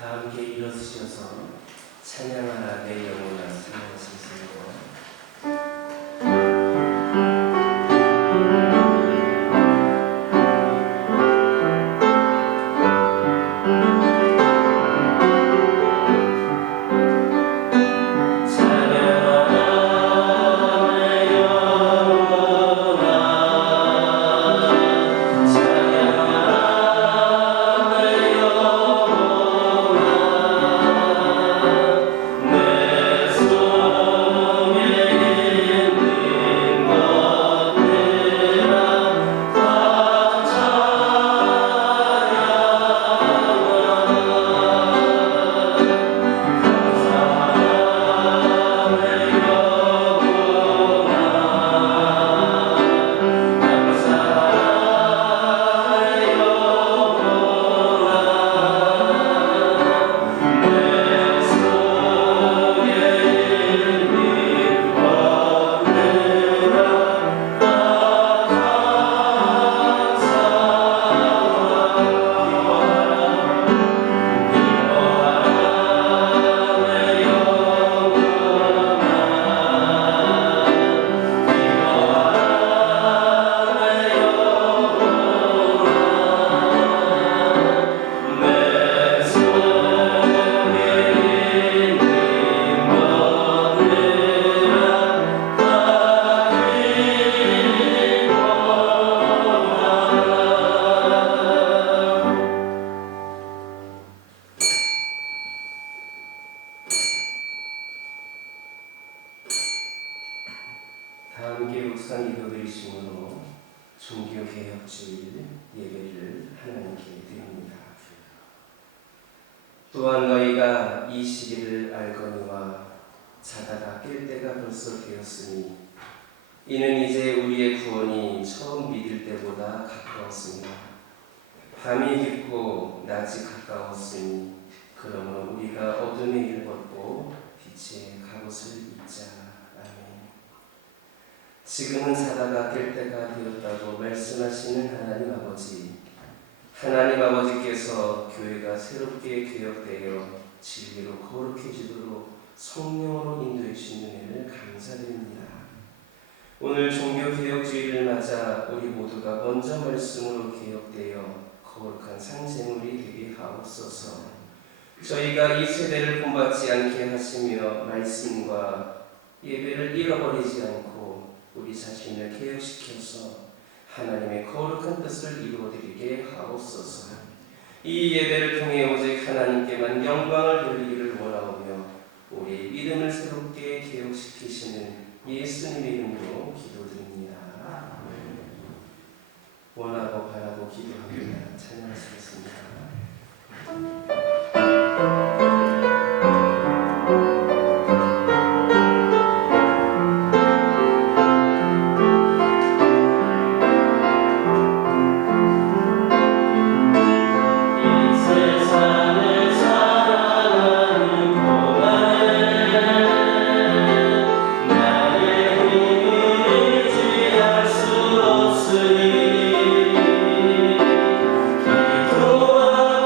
다 함께 일어서셔서 찬양하라 내 영혼아 찬양하시면서 다 함께 묵상 기도드리심으로 종교개혁주일 예배를 하나님께 드립니다. 또한 너희가 이 시기를 알거니와 자다가 깰 때가 벌써 되었으니 이는 이제 우리의 구원이 처음 믿을 때보다 가까웠습니다. 밤이 깊고 낮이 가까웠으니 그러므로 우리가 어둠의 일을 벗고 빛의 갑옷을 입자. 지금은 자다가 깰 때가 되었다고 말씀하시는 하나님 아버지, 하나님 아버지께서 교회가 새롭게 개혁되어 진리로 거룩해지도록 성령으로 인도해 주신 은혜를 감사드립니다. 오늘 종교개혁주의를 맞아 우리 모두가 먼저 말씀으로 개혁되어 거룩한 상생물이 되게 하옵소서. 저희가 이 세대를 본받지 않게 하시며 말씀과 예배를 잃어버리지 않고 우리 자신을 개혁시켜서 하나님의 거룩한 뜻을 이루어드리게 하옵소서. 이 예배를 통해 오직 하나님께만 영광을 돌리기를 원하오며 우리의 믿음을 새롭게 개혁시키시는 예수님의 이름으로 기도드립니다. 원하고 바라고 기도합니다. 찬양하시겠습니다. 기도와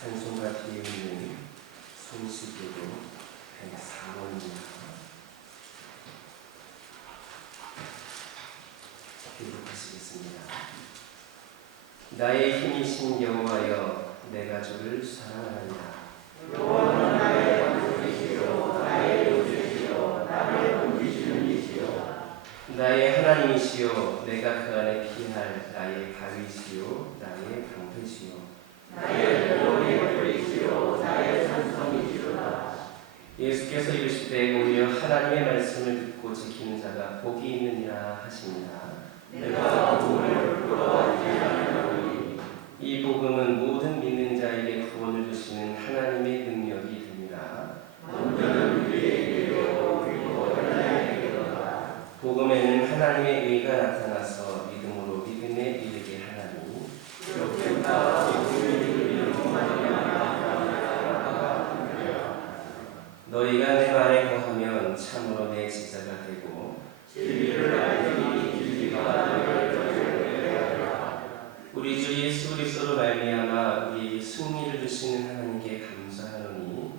찬송가 뒤에 있는 손시계도 104번입니다. 기록하시겠습니다. 나의 힘이신 여호와여, 내가 주를 사랑하리라. 여호와는 나의 방주이시요 나의 요새시요 나를 건지시는 이시요 나의 하나님이시요, 내가 그 안에 피할 나의 바위시요 나의 방패시요 나의 영혼의 뿌리시요 나의 산성이시로다. 예수께서 이르시되 오히려 하나님의 말씀을 듣고 지키는 자가 복이 있느니라 하십니다. 내가 복음을 부러워하지 아니하노니 이 복음은 모든 믿는 자에게 구원을 주시는 하나님의 능력이 됩니다. 먼저는 우리에게로 그리고 하나님에게로다. 복음에는 하나님의 의가 나타나서 믿음으로 믿음에 이르게 하나니 그렇겠다. 너희가 내 말에 거하면 참으로 내 제자가 되고 진리를 알리니 진리가 너희를 전하게 하리라. 우리 주 예수 그리스도로 말미암아 우리에게 승리를 주시는 하나님께 감사하노니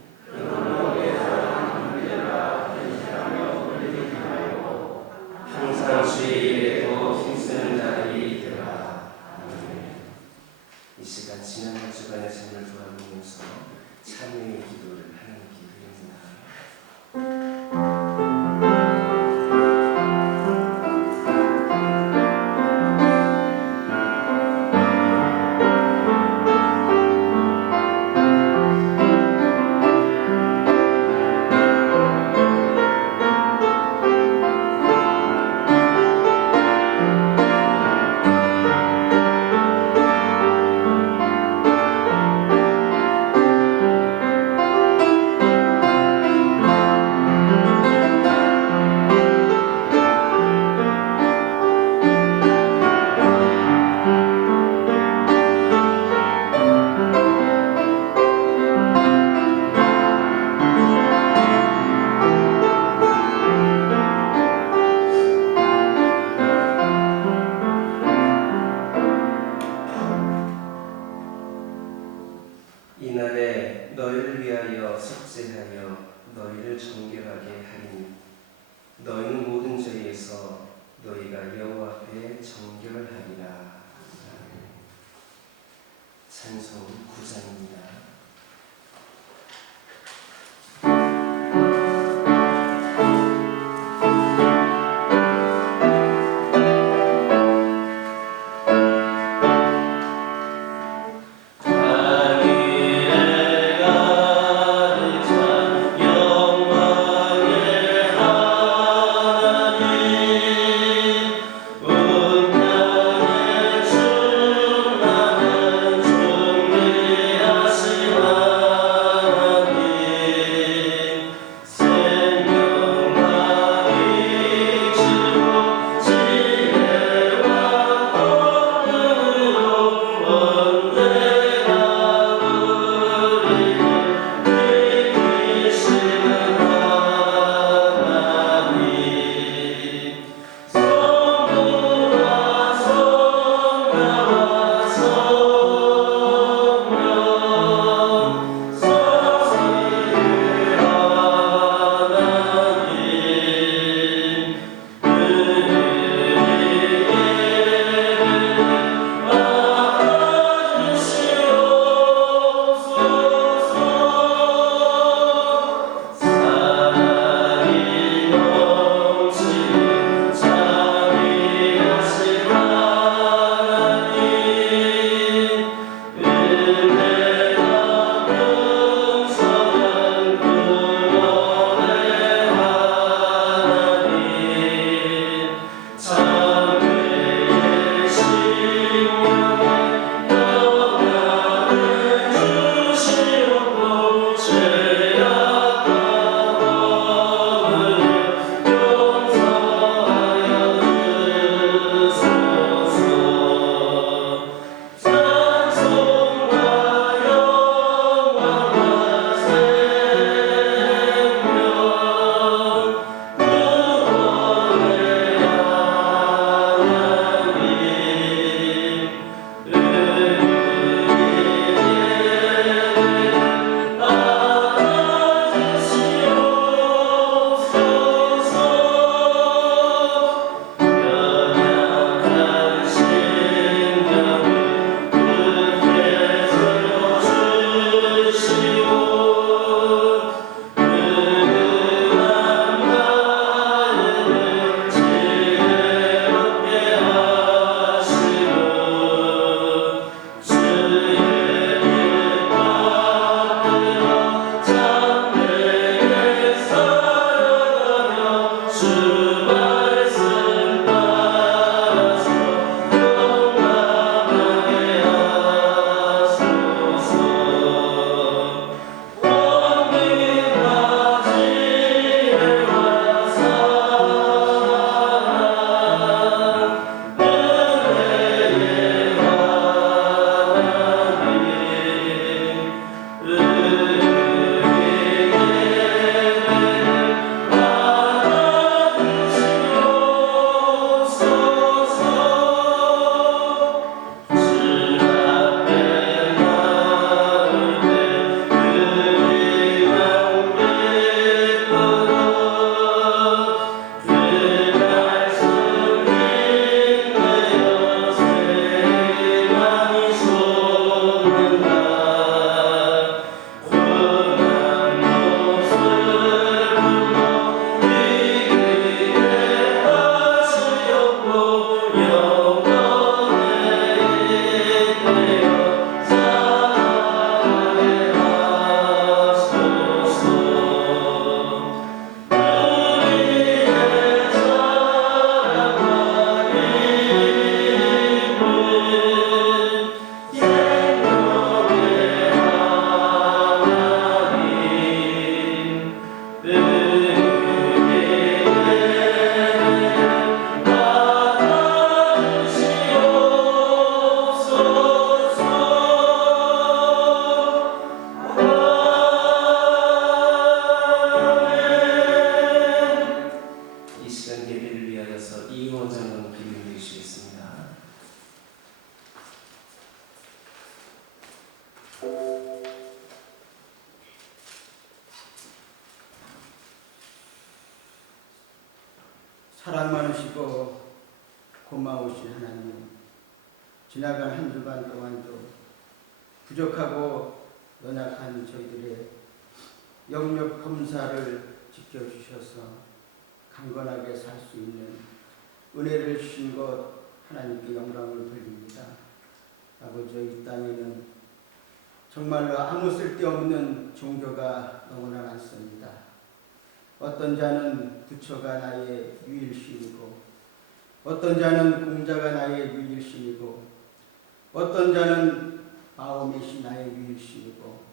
항상 주의 일에도 힘쓰는 자들이 있더라. 이 시간 지난 한 주간의 삶을 돌아보면서 참회의 기도를 하나님께 드립니다. 이날에 너희를 위하여 속죄하여 너희를 정결하게 하리니 너희는 모든 죄에서 너희가 여호와 앞에 정결하리라. 찬송 9장입니다. 온 땅에 충만한 존귀 사랑 많으시고 고마우신 하나님, 지나간 한 주간 동안도 부족하고 연약한 저희들의 영역 범사를 지켜주셔서 강건하게 살 수 있는 은혜를 주신 것 하나님께 영광을 돌립니다. 아버지, 이 땅에는 정말로 아무 쓸데없는 종교가 너무나 많습니다. 어떤 자는 부처가 나의 유일신이고, 어떤 자는 공자가 나의 유일신이고, 어떤 자는 마호멧이 나의 유일신이고,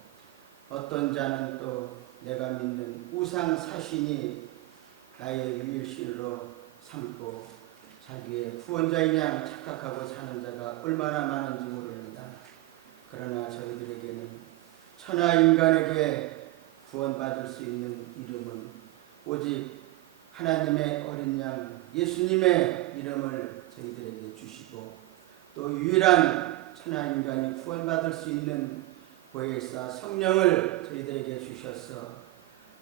어떤 자는 또 내가 믿는 우상 사신이 나의 유일신으로 삼고 자기의 구원자인 양 착각하고 사는 자가 얼마나 많은지 모릅니다. 그러나 저희들에게는 천하 인간에게 구원받을 수 있는 이름은 오직 하나님의 어린 양 예수님의 이름을 저희들에게 주시고, 또 유일한 천하 인간이 구원받을 수 있는 보혜사 성령을 저희들에게 주셔서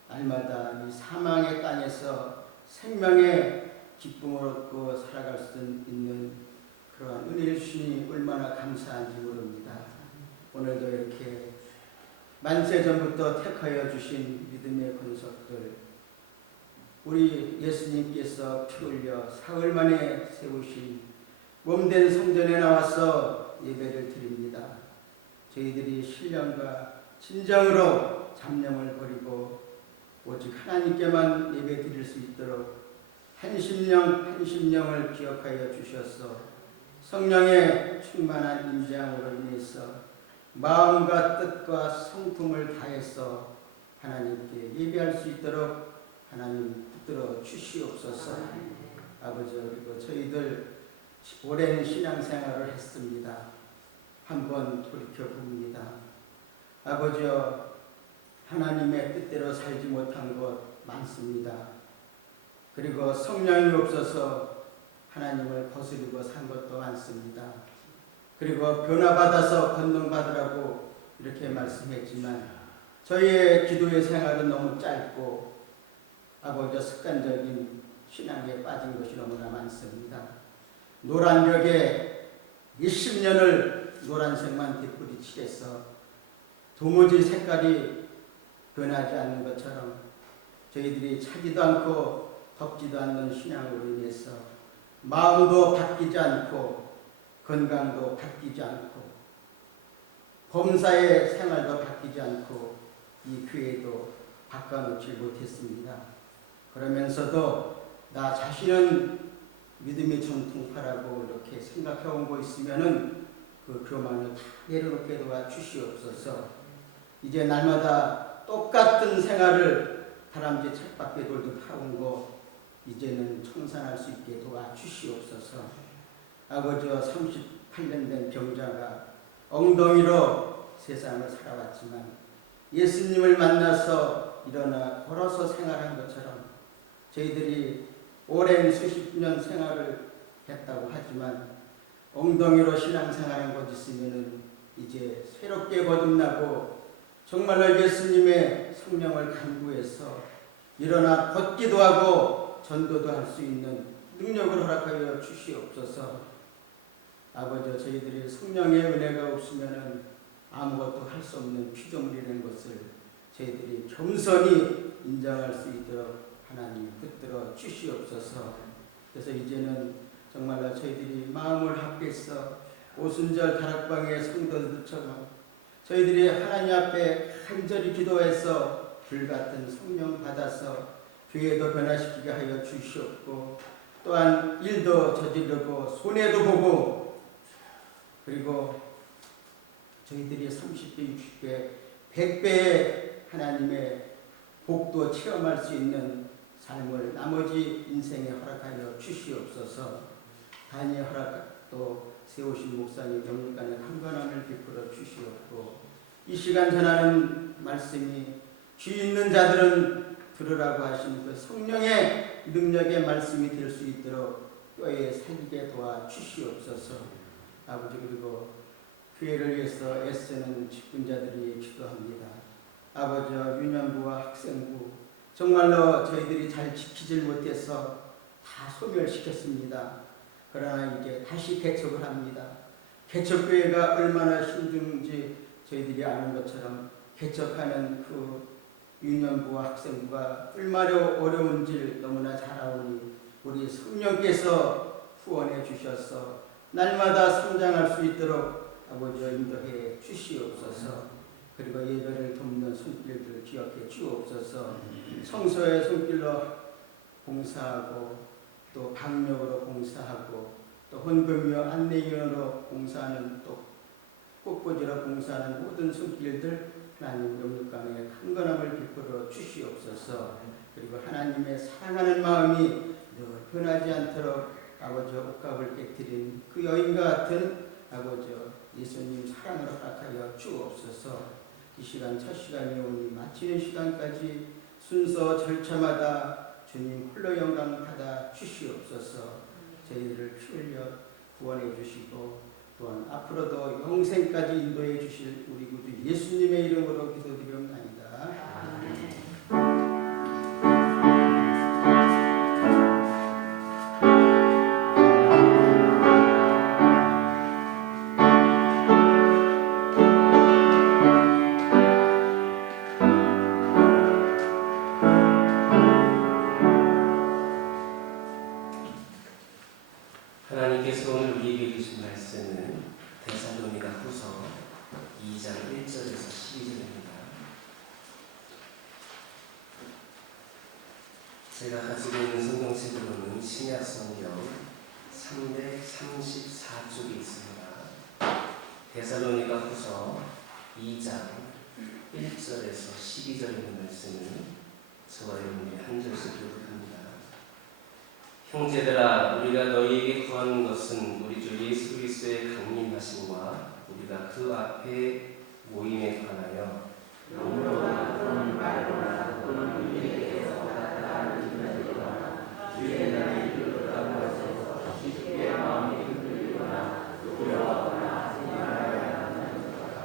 날마다 이 사망의 땅에서 생명의 기쁨을 얻고 살아갈 수 있는 그러한 은혜를 주시니 얼마나 감사한지 모릅니다. 오늘도 이렇게 만세전부터 택하여 주신 믿음의 권속들, 우리 예수님께서 피 흘려 사흘 만에 세우신 몸된 성전에 나와서 예배를 드립니다. 저희들이 신령과 진정으로 잡념을 버리고 오직 하나님께만 예배 드릴 수 있도록 한 심령을 기억하여 주셔서 성령의 충만한 임재함으로 인해서 마음과 뜻과 성품을 다해서 하나님께 예배할 수 있도록 하나님 붙들어 주시옵소서. 아버지, 그리고 저희들 오랜 신앙생활을 했습니다. 한번 돌이켜봅니다. 아버지여, 하나님의 뜻대로 살지 못한 것 많습니다. 그리고 성령이 없어서 하나님을 거스리고 산 것도 많습니다. 그리고 변화받아서 권능받으라고 이렇게 말씀했지만 저희의 기도의 생활은 너무 짧고 아버지, 습관적인 신앙에 빠진 것이 너무나 많습니다. 노란 벽에 20년을 노란색만 뒷불이 칠해서 도무지 색깔이 변하지 않는 것처럼 저희들이 차지도 않고 덥지도 않는 신앙으로 인해서 마음도 바뀌지 않고 건강도 바뀌지 않고 범사의 생활도 바뀌지 않고 이 교회도 바꿔놓지 못했습니다. 그러면서도 나 자신은 믿음의 전통파라고 이렇게 생각해온 거 있으면은 그 교만을 다 내려놓게 도와 주시옵소서. 이제 날마다 똑같은 생활을 다람쥐 책밖에 돌듯 하온 거 이제는 청산할 수 있게 도와 주시옵소서. 아버지와 38년 된 병자가 엉덩이로 세상을 살아왔지만 예수님을 만나서 일어나 걸어서 생활한 것처럼 저희들이 오랜 수십 년 생활을 했다고 하지만 엉덩이로 신앙생활한 것 있으면은 이제 새롭게 거듭나고 정말로 예수님의 성령을 간구해서 일어나 걷기도 하고 전도도 할 수 있는 능력을 허락하여 주시옵소서. 아버지, 저희들이 성령의 은혜가 없으면은 아무것도 할 수 없는 피조물이라는 것을 저희들이 겸손히 인정할 수 있도록 하나님 붙들어 주시옵소서. 그래서 이제는 정말로 저희들이 마음을 합해서 오순절 다락방의 성도들처럼 저희들이 하나님 앞에 간절히 기도해서 불같은 성령 받아서 교회도 변화시키게 하여 주시옵고, 또한 일도 저지르고 손해도 보고, 그리고 저희들이 30배, 60배, 100배의 하나님의 복도 체험할 수 있는 삶을 나머지 인생에 허락하여 주시옵소서. 단위 허락도 세우신 목사님 영육간의 강건함을 베풀어 주시옵고, 이 시간 전하는 말씀이 귀 있는 자들은 들으라고 하신 그 성령의 능력의 말씀이 될 수 있도록 뼈에 새기게 도와 주시옵소서. 아버지, 그리고 교회를 위해서 애쓰는 직분자들이 기도합니다. 아버지, 유년부와 학생부 정말로 저희들이 잘 지키질 못해서 다 소멸시켰습니다. 그러나 이제 다시 개척을 합니다. 개척교회가 얼마나 힘든지 저희들이 아는 것처럼 개척하는 그 유년부와 학생부가 얼마나 어려운지 너무나 잘 아오니 우리 성령께서 후원해 주셔서 날마다 성장할 수 있도록 아버지와 인도해 주시옵소서. 그리고 예배를 돕는 손길들 기억해 주옵소서. 성소의 손길로 봉사하고 또 방역으로 봉사하고 또 헌금이와 안내위원으로 봉사하는 또 꽃꽂이로 봉사하는 모든 손길들 하나님 영육간에 강건함을 베풀어 주시옵소서. 그리고 하나님의 사랑하는 마음이 늘 변하지 않도록 아버지 옷값을 깨뜨린 그 여인과 같은 아버지 예수님 사랑을 허락하여 주옵소서. 이 시간 첫 시간이 오니 마치는 시간까지 순서 절차마다 주님 홀로 영광 받아 주시옵소서. 저희들을 피 흘려 구원해 주시고 또한 앞으로도 영생까지 인도해 주실 우리 구주 예수님의 이름으로 기도드리옵나이다. 하나님께서 오늘 우리에게 주신 말씀은 데살로니가 후서 2장 1절에서 12절입니다. 제가 가지고 있는 성경책으로는 신약성경 334쪽에 있습니다. 데살로니가 후서 2장 1절에서 12절에 있는 말씀을 저와 여러분이 한 절씩 교독합니다. 형제들아, 우리가 너희에게 구하는 것은 우리 주 예수 그리스도의 강림하심과 우리가 그 앞에 모임에 관하여 영로나 또는 말로나 또는 우리에게서 받았다는 믿음이거나 주의 날이 이르렀다고 해서 쉽게 마음이 흔들리거나 두려워하거나 생각하여 하는 것이다.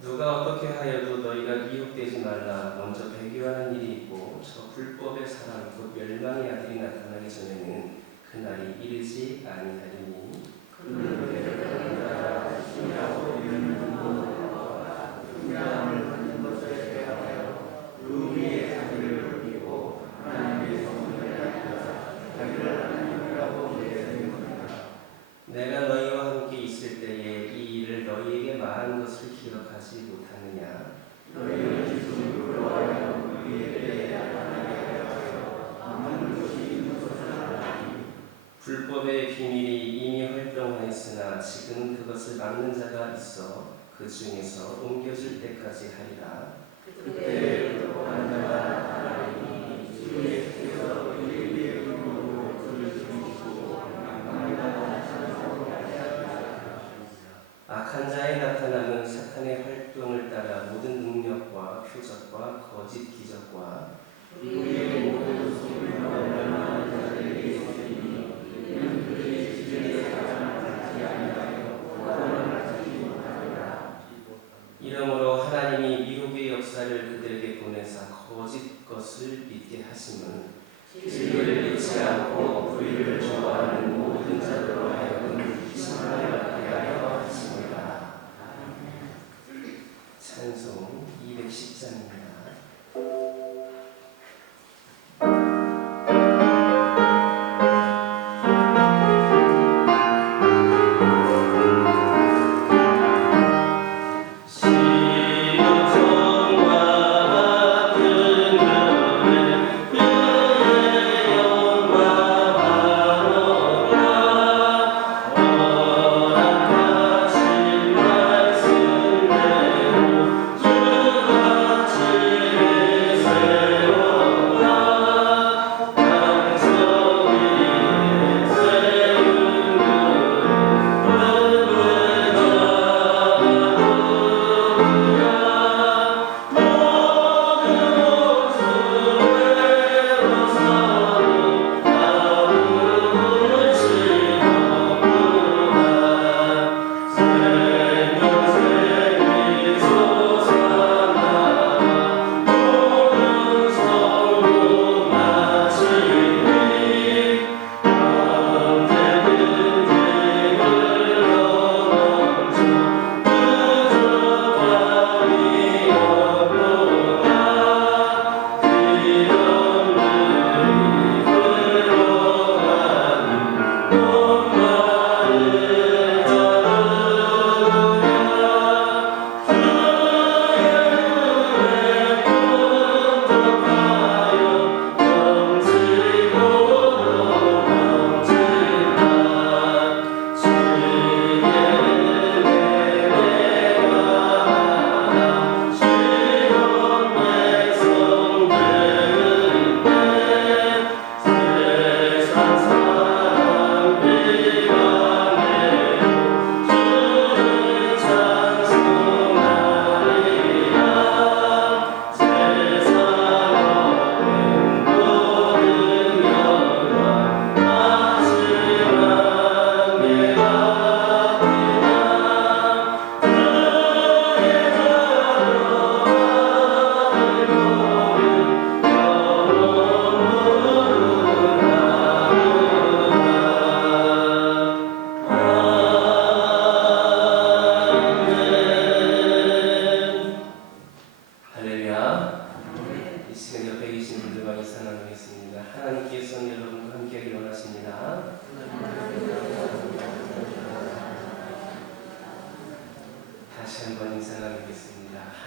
누가 어떻게 하여도 너희가 미혹되지 말라. 먼저 배교하는 일이 있고 저 불법의 사람 곧 멸망의 아들이 나타나기 전에는 그날이 이르지 아니하리니 그는 배교하는 자가 신하고 있는 분보다 중량을 받는 것에 대하여 그 위에 자기를 높이고 하나님의 성령을 따라 자기를 하나님이라고 예수님 부르라. 내가 너희와 함께 있을 때에 이 일을 너희에게 말한 것을 기억하지 못하느냐. 너희는 지금 그러하여 우리에 대해 나타나게 하여 아무 것이 있는 것을 알아니 불법의 비밀이 이미 활동하였으나 지금은 그것을 막는 자가 있어 그 중에서 옮겨질 때까지 하리라. 그때 그동안 자가 나타나니 주 예수께서 우리에게 이름으로 그를 죽이시고 만민마다 찬송하게 하시리라. 악한 자의 나타남은 사탄의 활동을 따라 모든 능력과 표적과 거짓 기적과 우리의 모든 소리와 멸망하는 자들에게 있으니 이는 그들의 지존의 사랑을 받지 아니하여 구원을 받지 못하리라. 이러므로 하나님이 미혹의 역사를 그들에게 보내사 거짓 것을 믿게 하심은 진리를 믿지 않고 불의를 좋아하는 모든 자들로 하여금 심판을 받게 하여 하심이라. 찬송 210장입니다. 주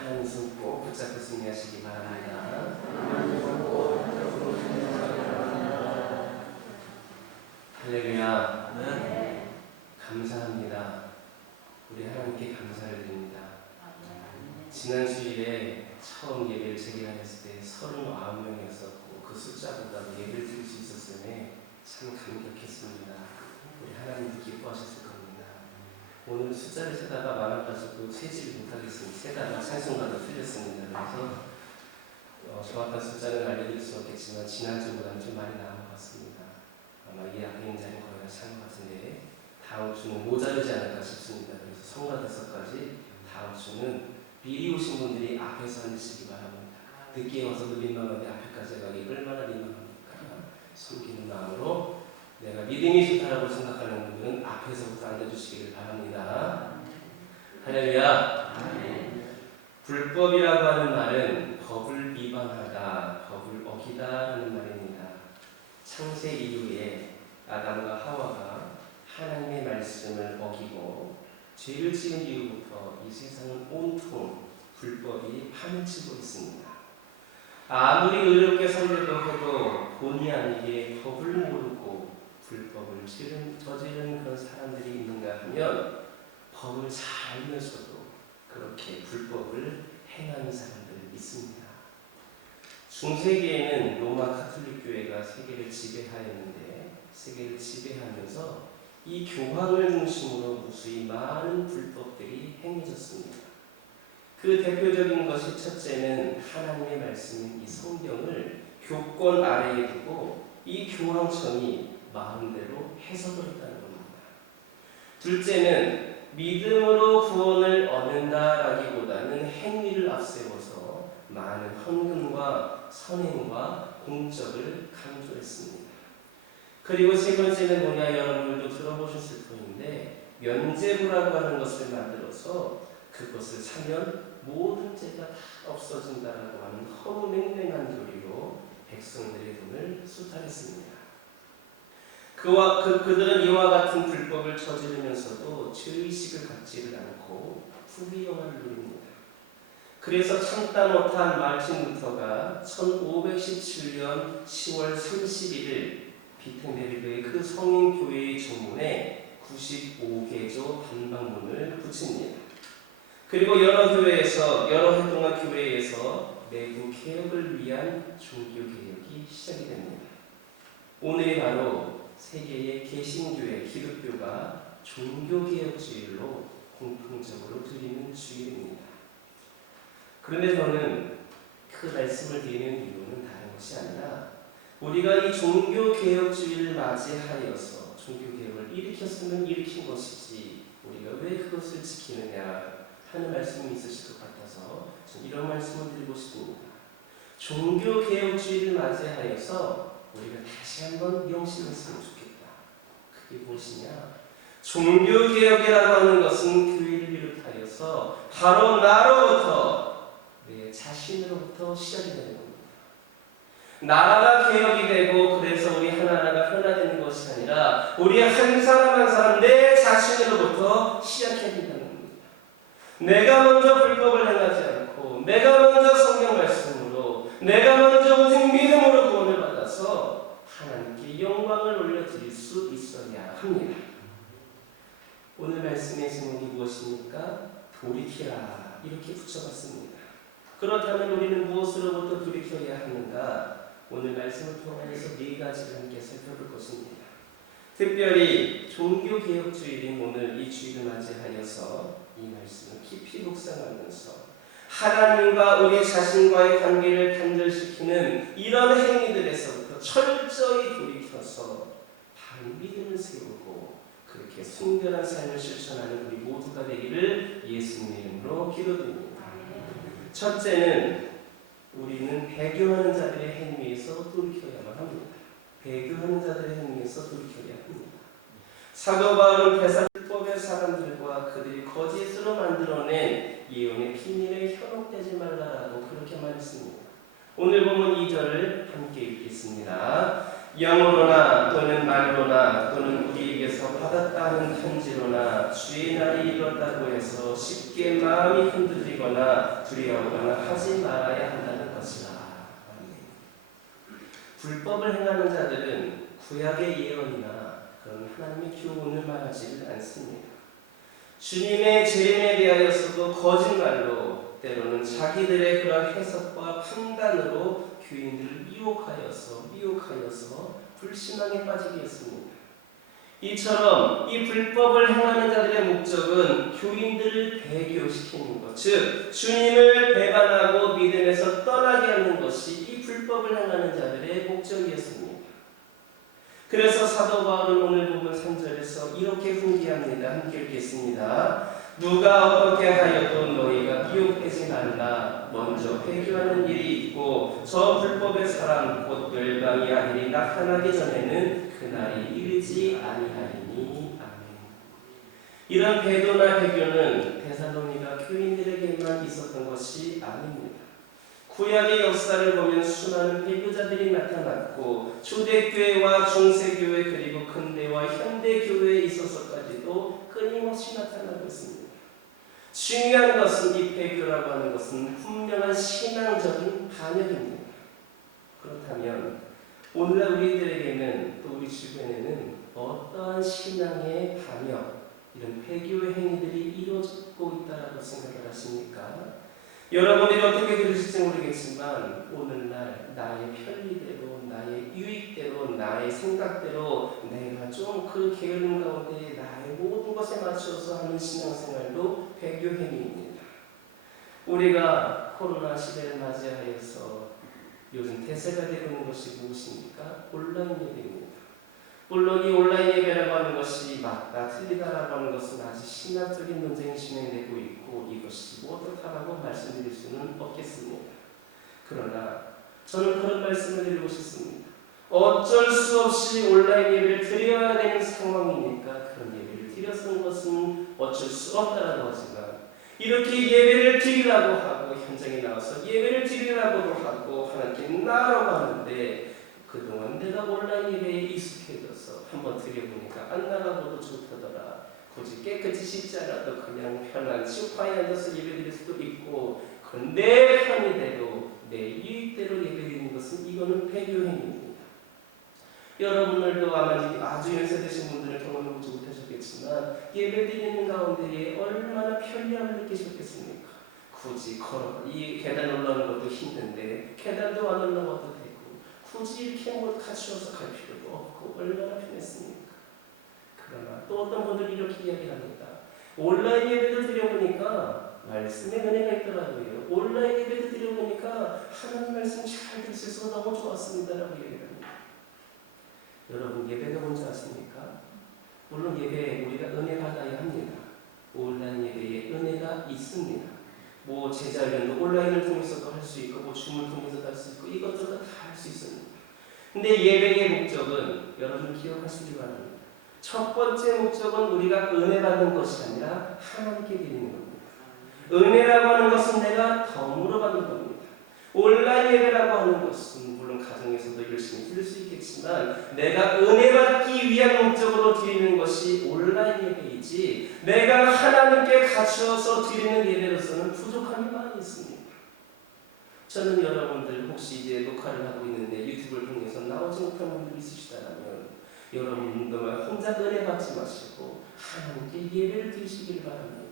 하나님 손 꼭 붙잡고 승리하시기 바랍니다. 할렐루야. 감사합니다. 우리 하나님께 감사를 드립니다. 지난 주일에 처음 예배를 재개하였을 때 39명이었었고 그 숫자보다도 예배를 드릴 수 있었음에 참 감격했습니다. 우리 하나님도 기뻐하셨을 겁니다. 오늘 숫자를 세다가 많아가지고 세지를 못하겠습니다. 세다가 찬송가도 틀렸습니다. 그래서 정확한 숫자는 알려드릴 수 없겠지만 지난주보다는 좀 많이 나은 것 같습니다. 아마 이 앞에 있는 자는 거의 다 찬 것 같은데 다음 주는 모자르지 않을까 싶습니다. 그래서 성가대서까지 다음 주는 미리 오신 분들이 앞에서 앉으시기 바랍니다. 늦게 와서도 민망한데 앞에까지 가기 얼마나 민망합니까? 숨기는 마음으로 내가 믿음이 좋다라고 생각하는 분들은 앞에서부터 앉아주시기를 바랍니다. 할렐루야. 불법이라고 하는 말은 법을 위반하다, 법을 어기다 하는 말입니다. 창세 이후에 아담과 하와가 하나님의 말씀을 어기고 죄를 지은 이후부터 이 세상은 온통 불법이 파묻히고 있습니다. 아무리 의롭게 살려고 해도 본의 아니게 법을 모르고 불법을 저지르는 그런 사람들이 있는가 하면 법을 잘 알면서도 그렇게 불법을 행하는 사람들이 있습니다. 중세기에는 로마 가톨릭 교회가 세계를 지배하였는데 세계를 지배하면서 이 교황을 중심으로 무수히 많은 불법들이 행해졌습니다. 그 대표적인 것이 첫째는 하나님의 말씀인 이 성경을 교권 아래에 두고 이 교황청이 마음대로 해석을 했다는 겁니다. 둘째는 믿음으로 구원을 얻는다라기보다는 행위를 앞세워서 많은 헌금과 선행과 공적을 강조했습니다. 그리고 세 번째는 뭐냐, 여러분들도 들어보셨을 터인데 면죄부라고 하는 것을 만들어서 그것을 사면 모든 죄가 다 없어진다라고 하는 허무맹맹한 교리로 백성들의 돈을 수탈했습니다. 그들은 이와 같은 불법을 저지르면서도 죄의식을 갖지를 않고 부귀영화를 누립니다. 그래서 참다 못한 마르틴 루터가 1517년 10월 31일 비텐베르그의 그 성인교회의 조문에 95개조 반박문을 붙입니다. 그리고 여러 해 동안 교회에서 내부 개혁을 위한 종교개혁이 시작이 됩니다. 오늘이 바로 세계의 개신교회 기독교가 종교개혁주의로 공통적으로 드리는 주일입니다. 그런데 저는 그 말씀을 드리는 이유는 다른 것이 아니라 우리가 이 종교개혁주의를 맞이하여서 종교개혁을 일으켰으면 일으킨 것이지 우리가 왜 그것을 지키느냐 하는 말씀이 있으실 것 같아서 이런 말씀을 드리고 싶습니다. 종교개혁주의를 맞이하여서 우리가 다시 한번 명심했으면 좋겠다. 그게 무엇이냐? 종교개혁이라고 하는 것은 교회를 비롯하여서 바로 나로부터 내 자신으로부터 시작이 되는 겁니다. 나라가 개혁이 되고 그래서 우리 하나하나가 변화되는 것이 아니라 우리 한 사람 한 사람 내 자신으로부터 시작해야 된다는 겁니다. 내가 먼저 불법을 행하지 않고 내가 먼저 성경 말씀으로 내가 먼저 오직 믿음으로 구원을 받아서 하나님께 영광을 올려드릴 수 있어야 합니다. 오늘 말씀의 제목이 무엇입니까? 돌이키라 이렇게 붙여봤습니다. 그렇다면 우리는 무엇으로부터 돌이켜야 하는가? 오늘 말씀을 통해서 네 가지를 함께 살펴볼 것입니다. 특별히 종교개혁주일인 오늘 이 주일을 맞이하여서 이 말씀을 깊이 묵상하면서 하나님과 우리 자신과의 관계를 단절시키는 이런 행위들에서부터 철저히 돌이켜서 바른 믿음을 세우고 그렇게 순결한 삶을 실천하는 우리 모두가 되기를 예수님의 이름으로 기도드립니다. 첫째는 우리는 배교하는 자들의 행위에서 돌이켜야만 합니다. 배교하는 자들의 행위에서 돌이켜야 합니다. 사도 바울은 배사법의 사람들과 그들이 거짓으로 만들어낸 예언의 비밀에 현혹되지 말라라고 그렇게 말했습니다. 오늘 보면 2절을 함께 읽겠습니다. 영으로나 또는 말로나 또는 우리에게 주님께서 받았다는 편지로나 주의 날이 이뤘다고 해서 쉽게 마음이 흔들리거나 두려워하거나 하지 말아야 한다는 것이다. 불법을 행하는 자들은 구약의 예언이나 그런 하나님의 교훈을 말하지를 않습니다. 주님의 재림에 대하여서도 거짓말로 때로는 자기들의 그런 해석과 판단으로 교인들을 미혹하여서 불신앙에 빠지게 했습니다. 이처럼 이 불법을 행하는 자들의 목적은 교인들을 배교시키는 것, 즉 주님을 배반하고 믿음에서 떠나게 하는 것이 이 불법을 행하는 자들의 목적이었습니다. 그래서 사도 바울은 오늘 본문 3절에서 이렇게 훈계합니다. 함께 읽겠습니다. 누가 어떻게 하여도 너희가 미혹되지 말라. 먼저 배교하는 일이 있고 저 불법의 사람 곧 열방의 아들이 나타나기 전에는 그날이 이르지 아니하리니. 아멘. 이런 배도나 배교는 데살로니가 교인들에게만 있었던 것이 아닙니다. 구약의 역사를 보면 수많은 배교자들이 나타났고 초대교회와 중세교회 그리고 근대와 현대교회에 있어서까지도 끊임없이 나타나고 있습니다. 중요한 것은 이 배교라고 하는 것은 분명한 신앙적인 반역입니다. 그렇다면 오늘날 우리들에게는 또 우리 주변에는 어떠한 신앙의 반역, 이런 배교의 행위들이 이루어지고 있다고 생각을 하십니까? 여러분들이 어떻게 들으실지 모르겠지만 오늘날 나의 편리대로, 나의 유익대로, 나의 생각대로 내가 좀 그 게으름 가운데 나의 모든 것에 맞춰서 하는 신앙생활도 배교 행위입니다. 우리가 코로나 시대를 맞이하여서 요즘 대세가 되고 있는 것이 무엇입니까? 온라인 예배입니다. 물론 이 온라인 예배라고 하는 것이 맞다, 틀리다라고 하는 것은 아직 신학적인 논쟁이 진행되고 있고 이것이 어떻다라고 말씀드릴 수는 없겠습니다. 그러나 저는 그런 말씀을 드리고 싶습니다. 어쩔 수 없이 온라인 예배를 드려야 되는 상황이니까 그런 예배를 드렸던 것은 어쩔 수 없다라고 하지만 이렇게 예배를 드리라고 하고 현장에 나와서 예배를 드리라고도 하고 하나님께 나라고 하는데 그동안 내가 온라인 예배에 익숙해져서 한번 드려보니까 안 나가고도 좋다더라. 굳이 깨끗이 씻지 않아도 그냥 편한 소파에 앉아서 예배드릴 수도 있고 그건 내 편의대로 내 유익대로 예배드리는 것은 이거는 배교행위입니다. 여러분들도 아마 아주 연세되신 분들은 경험해보지 못하셨겠지만 예배드리는 가운데에 얼마나 편리함을 느끼셨겠습니까? 굳이 걸어 이 계단 올라오는 것도 힘든데 계단도 안 올라와도 되고 굳이 이렇게 뭐 갖추어서 갈 필요도 없고 얼마나 편했습니까? 그러나 또 어떤 분들이 이렇게 이야기합니다. 온라인 예배도 드려보니까 말씀에 은혜가 있더라고요. 온라인 예배도 드려보니까 하나님 말씀 잘 들을 수 있어서 너무 좋았습니다라고 얘기합니다. 여러분 예배가 뭔지 아십니까? 물론 예배에 우리가 은혜 받아야 합니다. 온라인 예배에 은혜가 있습니다. 뭐 제자련도 온라인을 통해서도 할 수 있고 뭐 줌을 통해서도 할 수 있고 이것저것 다 할 수 있습니다. 근데 예배의 목적은 여러분 기억하시기 바랍니다. 첫 번째 목적은 우리가 은혜 받는 것이 아니라 하나님께 드리는 겁니다. 은혜라고 하는 것은 내가 덤으로 받는 겁니다. 온라인 예배라고 하는 것은 물론 가정에서도 열심히 드릴 수 있겠지만 내가 은혜 받기 위한 목적으로 드리는 것이 온라인 예배이지 내가 하나님께 갖추어서 드리는 예배로서는 부족함이 많이 있습니다. 저는 여러분들 혹시 이제 녹화를 하고 있는데 유튜브를 통해서 나오지 못한 분들이 있으시다면 여러분들 혼자 은혜 받지 마시고 하나님께 예배를 드리시길 바랍니다.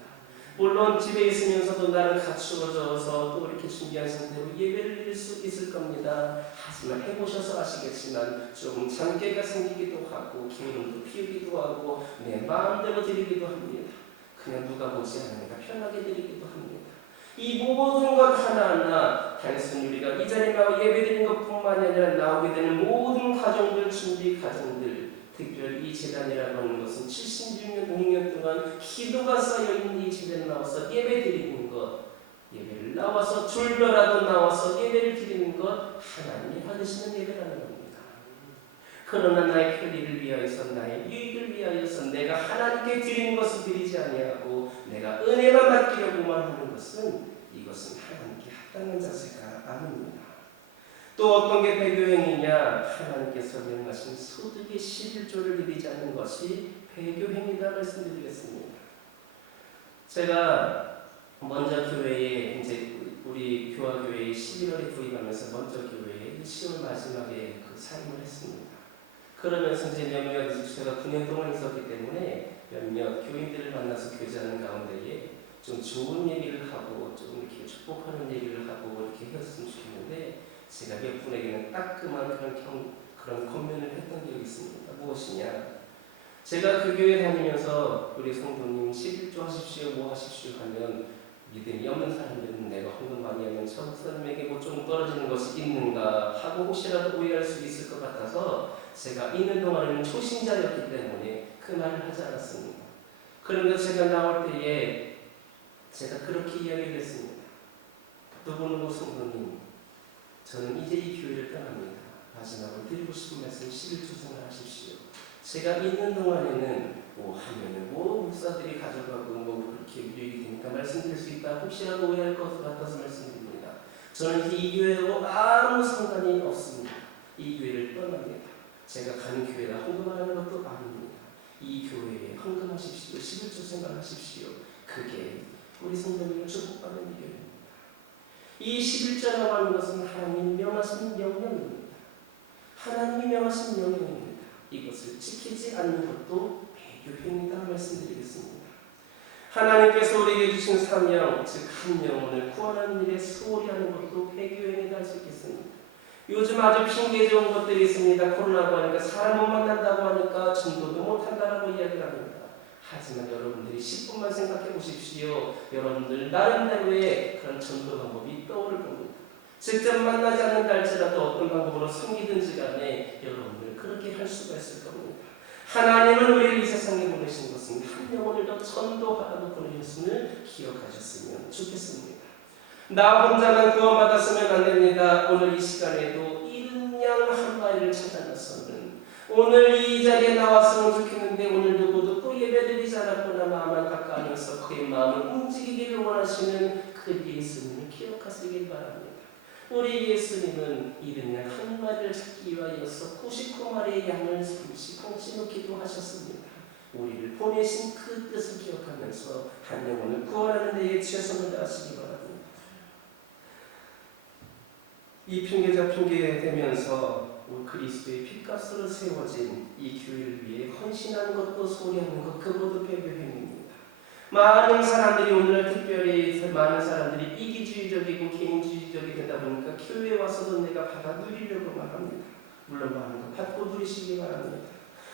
물론 집에 있으면서도 나를 갖추어져서 또 이렇게 준비한 상태로 예배를 드릴 수 있을 겁니다. 하지만 해보셔서 아시겠지만 조금 잠깨가 생기기도 하고 게으름도 피우기도 하고 내 마음대로 드리기도 합니다. 그냥 누가 보지 않으니까 편하게 드리기도 합니다. 이 모든 것 하나하나 단순히 우리가 이 자리에 나와 예배드리는 것뿐만이 아니라 나오게 되는 모든 과정들, 준비 과정들 특별히 이 재단이라고 하는 것은 76년, 6년 동안 기도가 쌓여있는 이 재단에 나와서 예배 드리는 것, 예배를 나와서 줄더라도 나와서 예배를 드리는 것 하나님이 받으시는 예배라는 겁니다. 그러나 나의 편리를 위하여서 나의 유익을 위하여서 내가 하나님께 드리는 것을 드리지 아니하고 내가 은혜만 받기려고만 하는 것은 이것은 하나님께 합당한 자세가 아닙니다. 또 어떤 게 배교행위냐? 하나님께서 명하신 소득의 11조를 드리지 않는 것이 배교행위다 말씀드리겠습니다. 제가 먼저 교회에 이제 우리 교화교회에 11월에 구입하면서 먼저 교회에 10월 마지막에 그 사임을 했습니다. 그러면서 이제 몇몇 제가 9년 동안 있었기 때문에 몇몇 교인들을 만나서 교제하는 가운데에 좀 좋은 얘기를 하고 좀 이렇게 축복하는 얘기를 하고 이렇게 했으면 좋겠는데 제가 몇 분에게는 따끔한 그런 권면을 했던 적이 있습니다. 무엇이냐? 제가 그 교회 다니면서 우리 성도님 11조 하십시오, 뭐 하십시오 하면 믿음이 없는 사람들은 내가 헌금 많이 하면 저 목사님에게 뭐 좀 떨어지는 것이 있는가 하고 혹시라도 오해할 수 있을 것 같아서 제가 있는 동안에는 초신자였기 때문에 그 말을 하지 않았습니다. 그런데 제가 나올 때에 제가 그렇게 이야기를 했습니다. 누구누구 성도님, 저는 이제 이 교회를 떠납니다. 마지막으로 드리고 싶은 말씀 11조 생각하십시오. 제가 있는 동안에는 뭐 하면은 뭐 목사들이 가져가고 뭐 그렇게 유익이 되니까 말씀드릴 수 있다. 혹시라도 오해할 것 같아서 말씀드립니다. 저는 이제 이 교회하고 아무 상관이 없습니다. 이 교회를 떠납니다. 제가 가는 교회라 헌금하는 것도 아닙니다. 이 교회에 헌금하십시오. 11조 생각하십시오. 그게 우리 성도님을 축복받는 비결입니다. 이 11조라고 하는 것은 하나님이 명하신 명령입니다. 하나님이 명하신 명령입니다. 이것을 지키지 않는 것도 배교행위다 말씀드리겠습니다. 하나님께서 우리에게 주신 사명, 즉 한 영혼을 구원하는 일에 소홀히 하는 것도 배교행위다 할 수 있겠습니다. 요즘 아주 핑계 좋은 것들이 있습니다. 코로나고 하니까 사람 못 만난다고 하니까 전도도 못한다라고 이야기를 합니다. 하지만 여러분들이 10분만 생각해 보십시오. 여러분들 나름대로의 그런 전도 방법이 떠오를 겁니다. 직접 만나지 않는다 할지라도 어떤 방법으로 섬기든지 간에 여러분들 그렇게 할 수가 있을 겁니다. 하나님은 우리를 이 세상에 보내신 것은 한 영혼을 더 전도하라고 보내셨음을 기억하셨으면 좋겠습니다. 나 혼자만 구원받았으면 안 됩니다. 오늘 이 시간에도 이른 양 한 마리를 찾아놨었는 오늘 이 자리에 나왔으면 좋겠는데 오늘 누구도 또 예배드리지 않았거나 마음을 가까이면서 그의 마음을 움직이기를 원하시는 그 예수님을 기억하시길 바랍니다. 우리 예수님은 이른 양 한 마리를 찾기 위하여서 99마리의 양을 삼시콩시 기도하셨습니다. 우리를 보내신 그 뜻을 기억하면서 한 영혼을 구원하는 데에 최선을 다하시기 바랍니다. 이 핑계자 핑계되면서 그리스도의 핏값으로 세워진 이 교회를 위해 헌신하는 것도 소리하는 것 그것도 배교행위입니다. 많은 사람들이 오늘날 특별히 많은 사람들이 이기주의적이고 개인주의적이 되다 보니까 교회에 와서도 내가 받아 누리려고만 합니다. 물론 많은 거 받고 누리시기 바랍니다.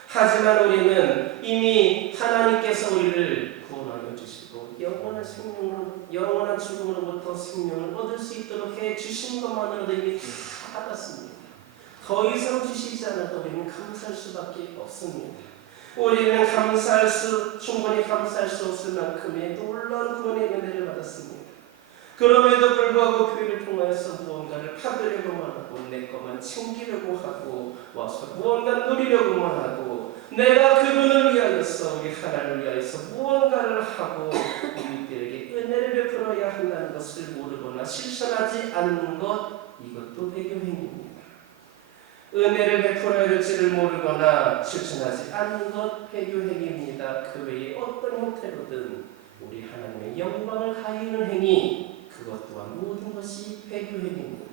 하지만 우리는 이미 하나님께서 우리를 구원하여 주시고 영원한 생명으로 영원한 죽음으로부터 생명을 얻을 수 있도록 해 주신 것만으로도 이미 다 받았습니다. 더 이상 주시지 않아도 우리는 감사할 수밖에 없습니다. 우리는 충분히 감사할 수 없을 만큼의 놀라운 구원의 은혜를 받았습니다. 그럼에도 불구하고 교회를 통하여서 무언가를 받으려고만 하고 내 것만 챙기려고 하고 와서 무언가 누리려고만 하고 내가 그분을 위하여서 우리 하나님을 위하여서 무언가를 하고 우리들에게 은혜를 베풀어야 한다는 것을 모르거나 실천하지 않는 것 이것도 배교행위입니다. 은혜를 베풀어야 될지를 모르거나 실천하지 않는 것 배교행위입니다. 그 외에 어떤 형태로든 우리 하나님의 영광을 가리우는 행위 그것 또한 모든 것이 배교행위입니다.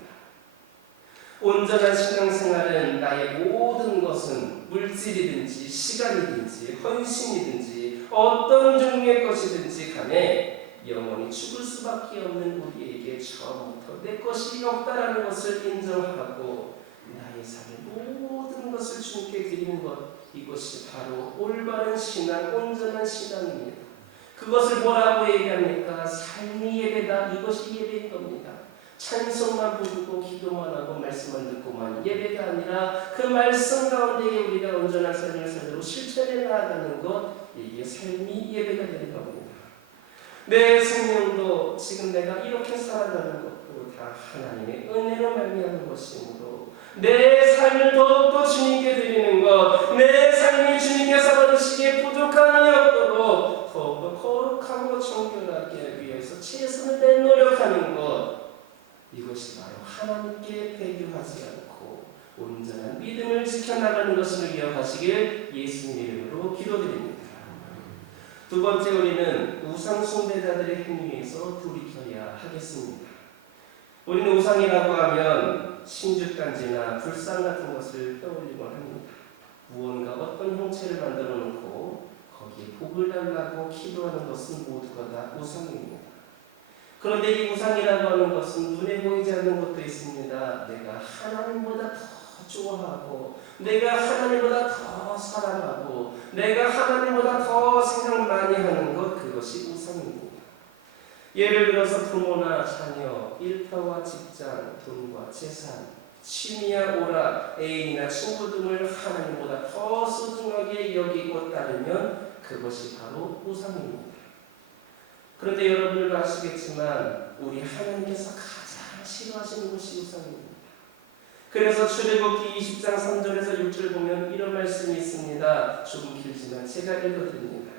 온전한 신앙생활은 나의 모든 것은 물질이든지 시간이든지 헌신이든지 어떤 종류의 것이든지 간에 영원히 죽을 수밖에 없는 우리에게 처음부터 내 것이 없다라는 것을 인정하고 나의 삶의 모든 것을 주님께 드리는 것 이것이 바로 올바른 신앙, 온전한 신앙입니다. 그것을 뭐라고 얘기합니까? 삶이 예배다. 이것이 예배인 겁니다. 찬송만 부르고 기도만 하고 말씀만 듣고만 예배가 아니라 그 말씀 가운데에 우리가 온전한 삶을 살도록 실천해 나아가는 것 이게 삶이 예배가 되는 겁니다. 내 생명도 지금 내가 이렇게 살아가는 것도 다 하나님의 은혜로 말미암은 것이므로 내 삶을 더욱더 주님께 드리는 것, 내 삶이 주님께서 받으시기에 부족함이 없도록 더욱더 거룩하고 정결하게 하기 위해서 최선을 다해 노력하는 것 이것이 그것이 바로 하나님께 배교하지 않고 온전한 믿음을 지켜나가는 것을 이어가시길 예수님의 이름으로 기도드립니다. 두 번째, 우리는 우상 숭배자들의 행위에서 돌이켜야 하겠습니다. 우리는 우상이라고 하면 신주단지나 불상 같은 것을 떠올리곤 합니다. 무언가 어떤 형체를 만들어 놓고 거기에 복을 달라고 기도하는 것은 모두가 다 우상입니다. 그런데 이 우상이라고 하는 것은 눈에 보이지 않는 것도 있습니다. 내가 하나님보다 더 좋아하고, 내가 하나님보다 더 사랑하고, 내가 하나님보다 더 생각 많이 하는 것, 그것이 우상입니다. 예를 들어서 부모나 자녀, 일터와 직장, 돈과 재산, 취미야 오락, 애인이나 친구 등을 하나님보다 더 소중하게 여기고 따르면 그것이 바로 우상입니다. 그런데 여러분들도 아시겠지만 우리 하나님께서 가장 싫어하시는 것이 우상입니다. 그래서 출애굽기 20장 3절에서 6절 보면 이런 말씀이 있습니다. 조금 길지만 제가 읽어드립니다.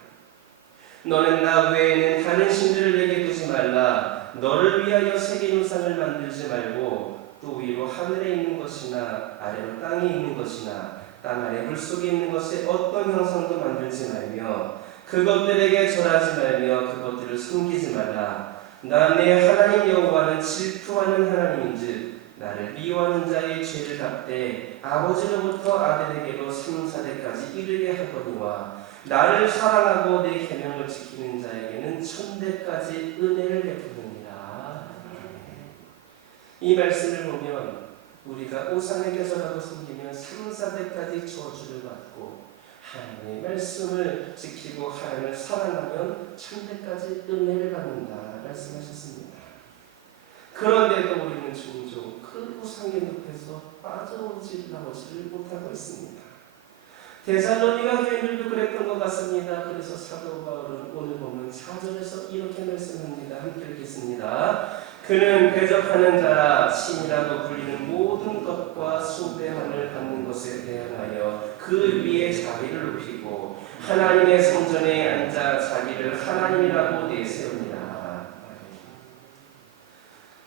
너는 나 외에는 다른 신들을 내게 두지 말라. 너를 위하여 새긴 우상을 만들지 말고 또 위로 하늘에 있는 것이나 아래로 땅에 있는 것이나 땅 아래 물속에 있는 것에 어떤 형상도 만들지 말며 그것들에게 절하지 말며 그것들을 숨기지 말라. 나 내 하나님 여호와는 질투하는 하나님인즉 나를 미워하는 자의 죄를 갚되 아버지로부터 아들에게로 3, 4대까지 이르게 하거니와 나를 사랑하고 내 계명을 지키는 자에게는 천대까지 은혜를 베푸느니라. 이 말씀을 보면 우리가 우상에게 절하고 숨기면 3, 4대까지 저주를 받고 하나님의 말씀을 지키고 하나님을 사랑하면 천대까지 은혜를 받는다 말씀하셨습니다. 그런데도 우리는 종종 그 우상의 늪에서 나오지를 못하고 있습니다. 데살로니가 교인들도 그랬던 것 같습니다. 그래서 사도 바울은 오늘 보면 4절에서 이렇게 말씀합니다. 함께 읽겠습니다. 그는 대적하는 자라 신이라고 불리는 모든 것과 숭배함을 받는 것에 대하여 그 위에 자기를 높이고 하나님의 성전에 앉아 자기를 하나님이라고 내세웁니다.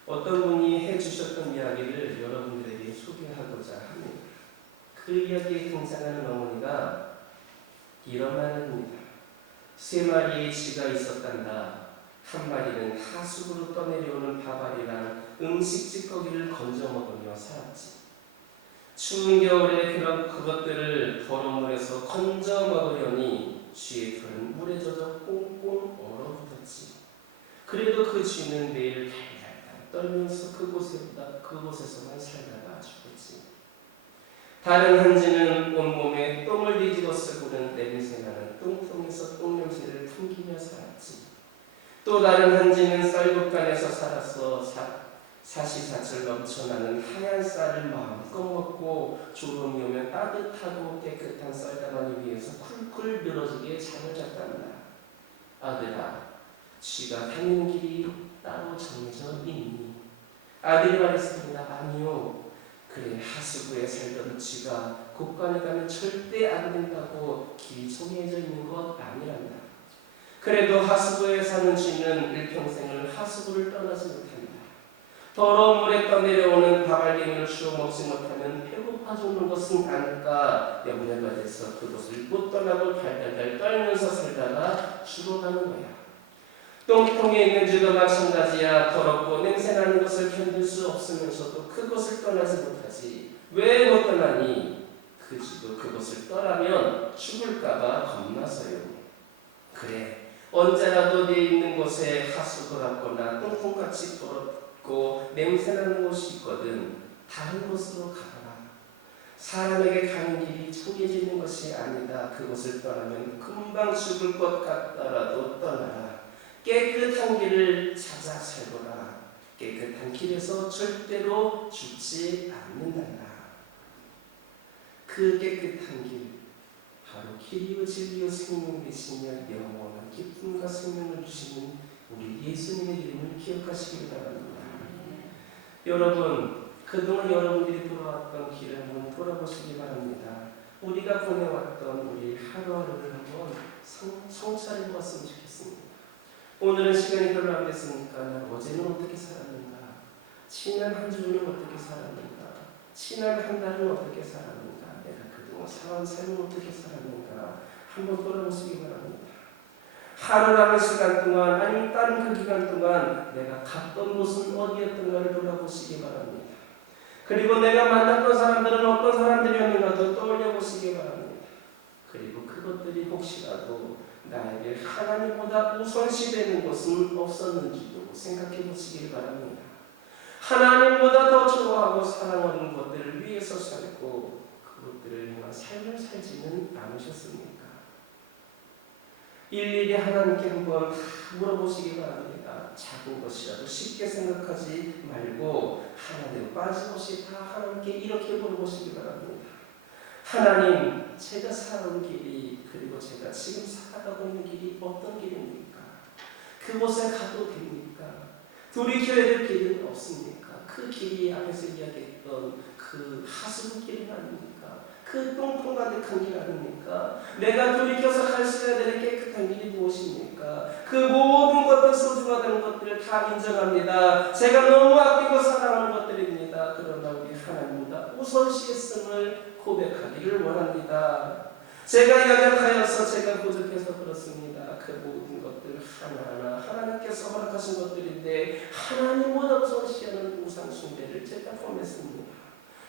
어떤 분이 해주셨던 이야기를 여러분들에게 소개하고자 합니다. 그 이야기에 등장하는 어머니가 이런 말을 합니다. 3마리의 쥐가 있었단다. 한 마리는 하수구로 떠내려오는 바발이랑 음식 찌꺼기를 건져 먹으며 살았지. 추운 겨울에 그것들을 더러운 물에서 건져 먹으려니 쥐의 털은 물에 젖어 꽁꽁 얼어붙었지. 그래도 그 쥐는 매일 달달달 떨면서 그곳에서만 살다가 죽었지. 다른 한 쥐는 온몸에 똥을 뒤집어 쓰고는 냄새나는 똥통에서 똥냄새를 풍기며 살았지. 또 다른 한 쥐는 쌀국간에서 살아서 사시사철 넘쳐나는 하얀 쌀을 마음껏 먹고 졸음이 오면 따뜻하고 깨끗한 쌀가마니 위에서 쿨쿨 늘어지게 잠을 잤단다. 아들아, 쥐가 다니는 길이 따로 정해져 있니? 아들이 말했습니다. 아니요. 그래, 하수구에 살던 쥐가 곳간에 가면 절대 안 된다고 길이 정해져 있는 것 아니란다. 그래도 하수구에 사는 쥐는 일평생을 하수구를 떠나지 못한다. 더러운 물에 떠내려오는 바발갱이를 주워 먹지 못하면 배고파 죽는 것은 아닐까 염려가 돼서 그곳을 못 떠나고 달달달 떨면서 살다가 죽어가는 거야. 똥통에 있는 쥐도 마찬가지야. 더럽고 냄새나는 것을 견딜 수 없으면서도 그곳을 떠나지 못하지. 왜 못 떠나니? 그 쥐도 그곳을 떠나면 죽을까봐 겁나서요. 그래, 언제라도 네 있는 곳에 하수구 같거나 똥통같이 더럽고 냄새나는 곳이 있거든. 다른 곳으로 가거라. 사람에게 가는 길이 정해져 있는 것이 아니다. 그곳을 떠나면 금방 죽을 것 같더라도 떠나라. 깨끗한 길을 찾아 살거라. 깨끗한 길에서 절대로 죽지 않는단다. 그 깨끗한 길, 바로 길이요 진리요 생명이시며 영원한 기쁨과 생명을 주시는 우리 예수님의 이름을 기억하시길 바랍니다. 여러분, 그동안 여러분들이 돌아왔던 길을 한번 돌아보시기 바랍니다. 우리가 보내왔던 우리 하루하루를 한번 성찰해 보았으면 좋겠습니다. 오늘은 시간이 별로 안 됐으니까 어제는 어떻게 살았는가? 지난 한 주는 어떻게 살았는가? 지난 한 달은 어떻게 살았는가? 내가 그동안 살아온 삶은 어떻게 살았는가? 한번 돌아보시기 바랍니다. 하루라는 시간 동안 아니면 다른 그 기간 동안 내가 갔던 곳은 어디였던가를 돌아보시기 바랍니다. 그리고 내가 만났던 사람들은 어떤 사람들이었는가도 떠올려 보시기 바랍니다. 그리고 그것들이 혹시라도 나에게 하나님보다 우선시되는 것은 없었는지도 생각해 보시기 바랍니다. 하나님보다 더 좋아하고 사랑하는 것들을 위해서 살고 그것들을 향한 삶을 살지는 않으셨습니까? 일일이 하나님께 한번 다 물어보시기 바랍니다. 작은 것이라도 쉽게 생각하지 말고 하나님 빠짐없이 다 하나님께 이렇게 물어보시기 바랍니다. 하나님, 제가 살아온 길이 그리고 제가 지금 살아가고 있는 길이 어떤 길입니까? 그곳에 가도 됩니까? 돌이켜야 될 길은 없습니까? 그 길이 앞에서 이야기했던 그 하수구길 아닙니까? 그 똥통 가득한 길 아닙니까? 내가 돌이켜서 갈 수 있어야 될 깨끗한 길이 무엇입니까? 그 모든 것들 소중하다는 것들을 다 인정합니다. 제가 너무 아끼고 사랑하는 것들입니다. 그러나 우리 하나님보다 우선시했음을 고백하기를 원합니다. 제가 연약하여서 제가 부족해서 그렇습니다. 그 모든 것들 하나하나 하나님께서 허락하신 것들인데 하나님보다 우선시하는 우상숭배를 제가 범했습니다.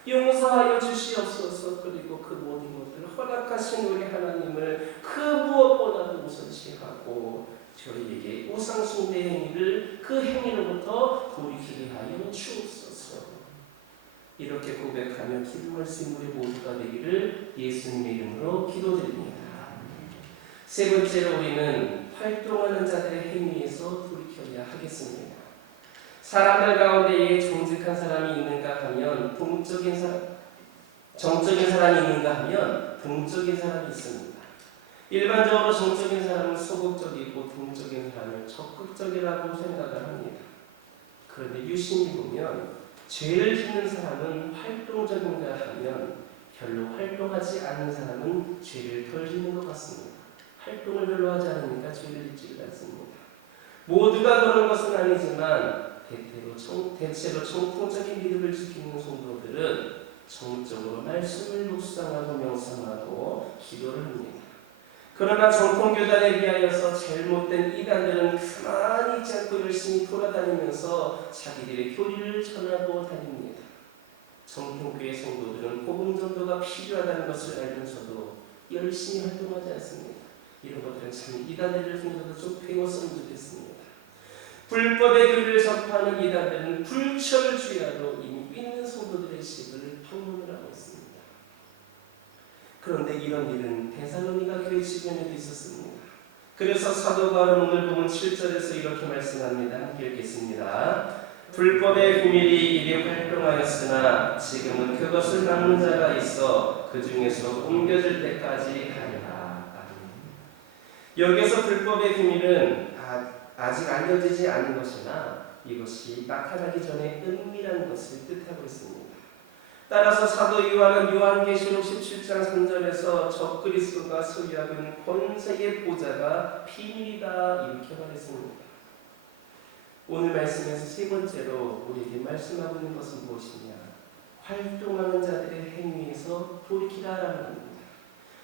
용서하여 주시옵소서. 그리고 그 모든 것들을 허락하신 우리 하나님을 그 무엇보다도 우선시하고 저희에게 우상숭배 행위를 그 행위로부터 돌이키게 하여 주옵소서. 이렇게 고백하며 기도할 수 있는 우리 모두가 되기를 예수님의 이름으로 기도드립니다. 세 번째로 우리는 활동하는 자들의 행위에서 돌이켜야 하겠습니다. 사람들 가운데에 정직한 사람이 있는가 하면 정적인 사람이 있는가 하면 동적인 사람이 있습니다. 일반적으로 정적인 사람은 소극적이고 동적인 사람을 적극적이라고 생각을 합니다. 그런데 유심히 보면 죄를 짓는 사람은 활동적인가 하면 별로 활동하지 않는 사람은 죄를 덜 짓는 것 같습니다. 활동을 별로 하지 않으니까 죄를 짓지를 않습니다. 모두가 그런 것은 아니지만 대체로 정통적인 믿음을 지키는 성도들은 정적으로 말씀을 묵상하고 명상하고 기도를 합니다. 그러나 정통교단에 비하여서 잘못된 이단들은 가만히 있지 않고 열심히 돌아다니면서 자기들의 교리를 전하고 다닙니다. 정통교회 성도들은 복음 전도가 필요하다는 것을 알면서도 열심히 활동하지 않습니다. 이런 것들은 참 이단들을 통해서도 좀 배웠으면 좋겠습니다. 불법의 교리를 전파하는 이단들은 불철주야로 이미 믿는 성도들의 집을 방문을 하고 있습니다. 그런데 이런 일은 데살로니가 교회 주변에도 있었습니다. 그래서 사도 바울은 오늘 보면 7절에서 이렇게 말씀합니다. 함께 읽겠습니다. 불법의 비밀이 이리 활동하였으나 지금은 그것을 막는 자가 있어 그 중에서 옮겨질 때까지 하리라. 여기서 불법의 비밀은 아직 알려지지 않은 것이나 이것이 나타나기 전에 은밀한 것을 뜻하고 있습니다. 따라서 사도 요한은 요한계시록 17장 3절에서 적그리스도가 소유하고 있는 권세의 보좌가 비밀이다 이렇게 말했습니다. 오늘 말씀에서 세 번째로 우리에게 말씀하고 있는 것은 무엇이냐? 활동하는 자들의 행위에서 돌이키라라는 겁니다.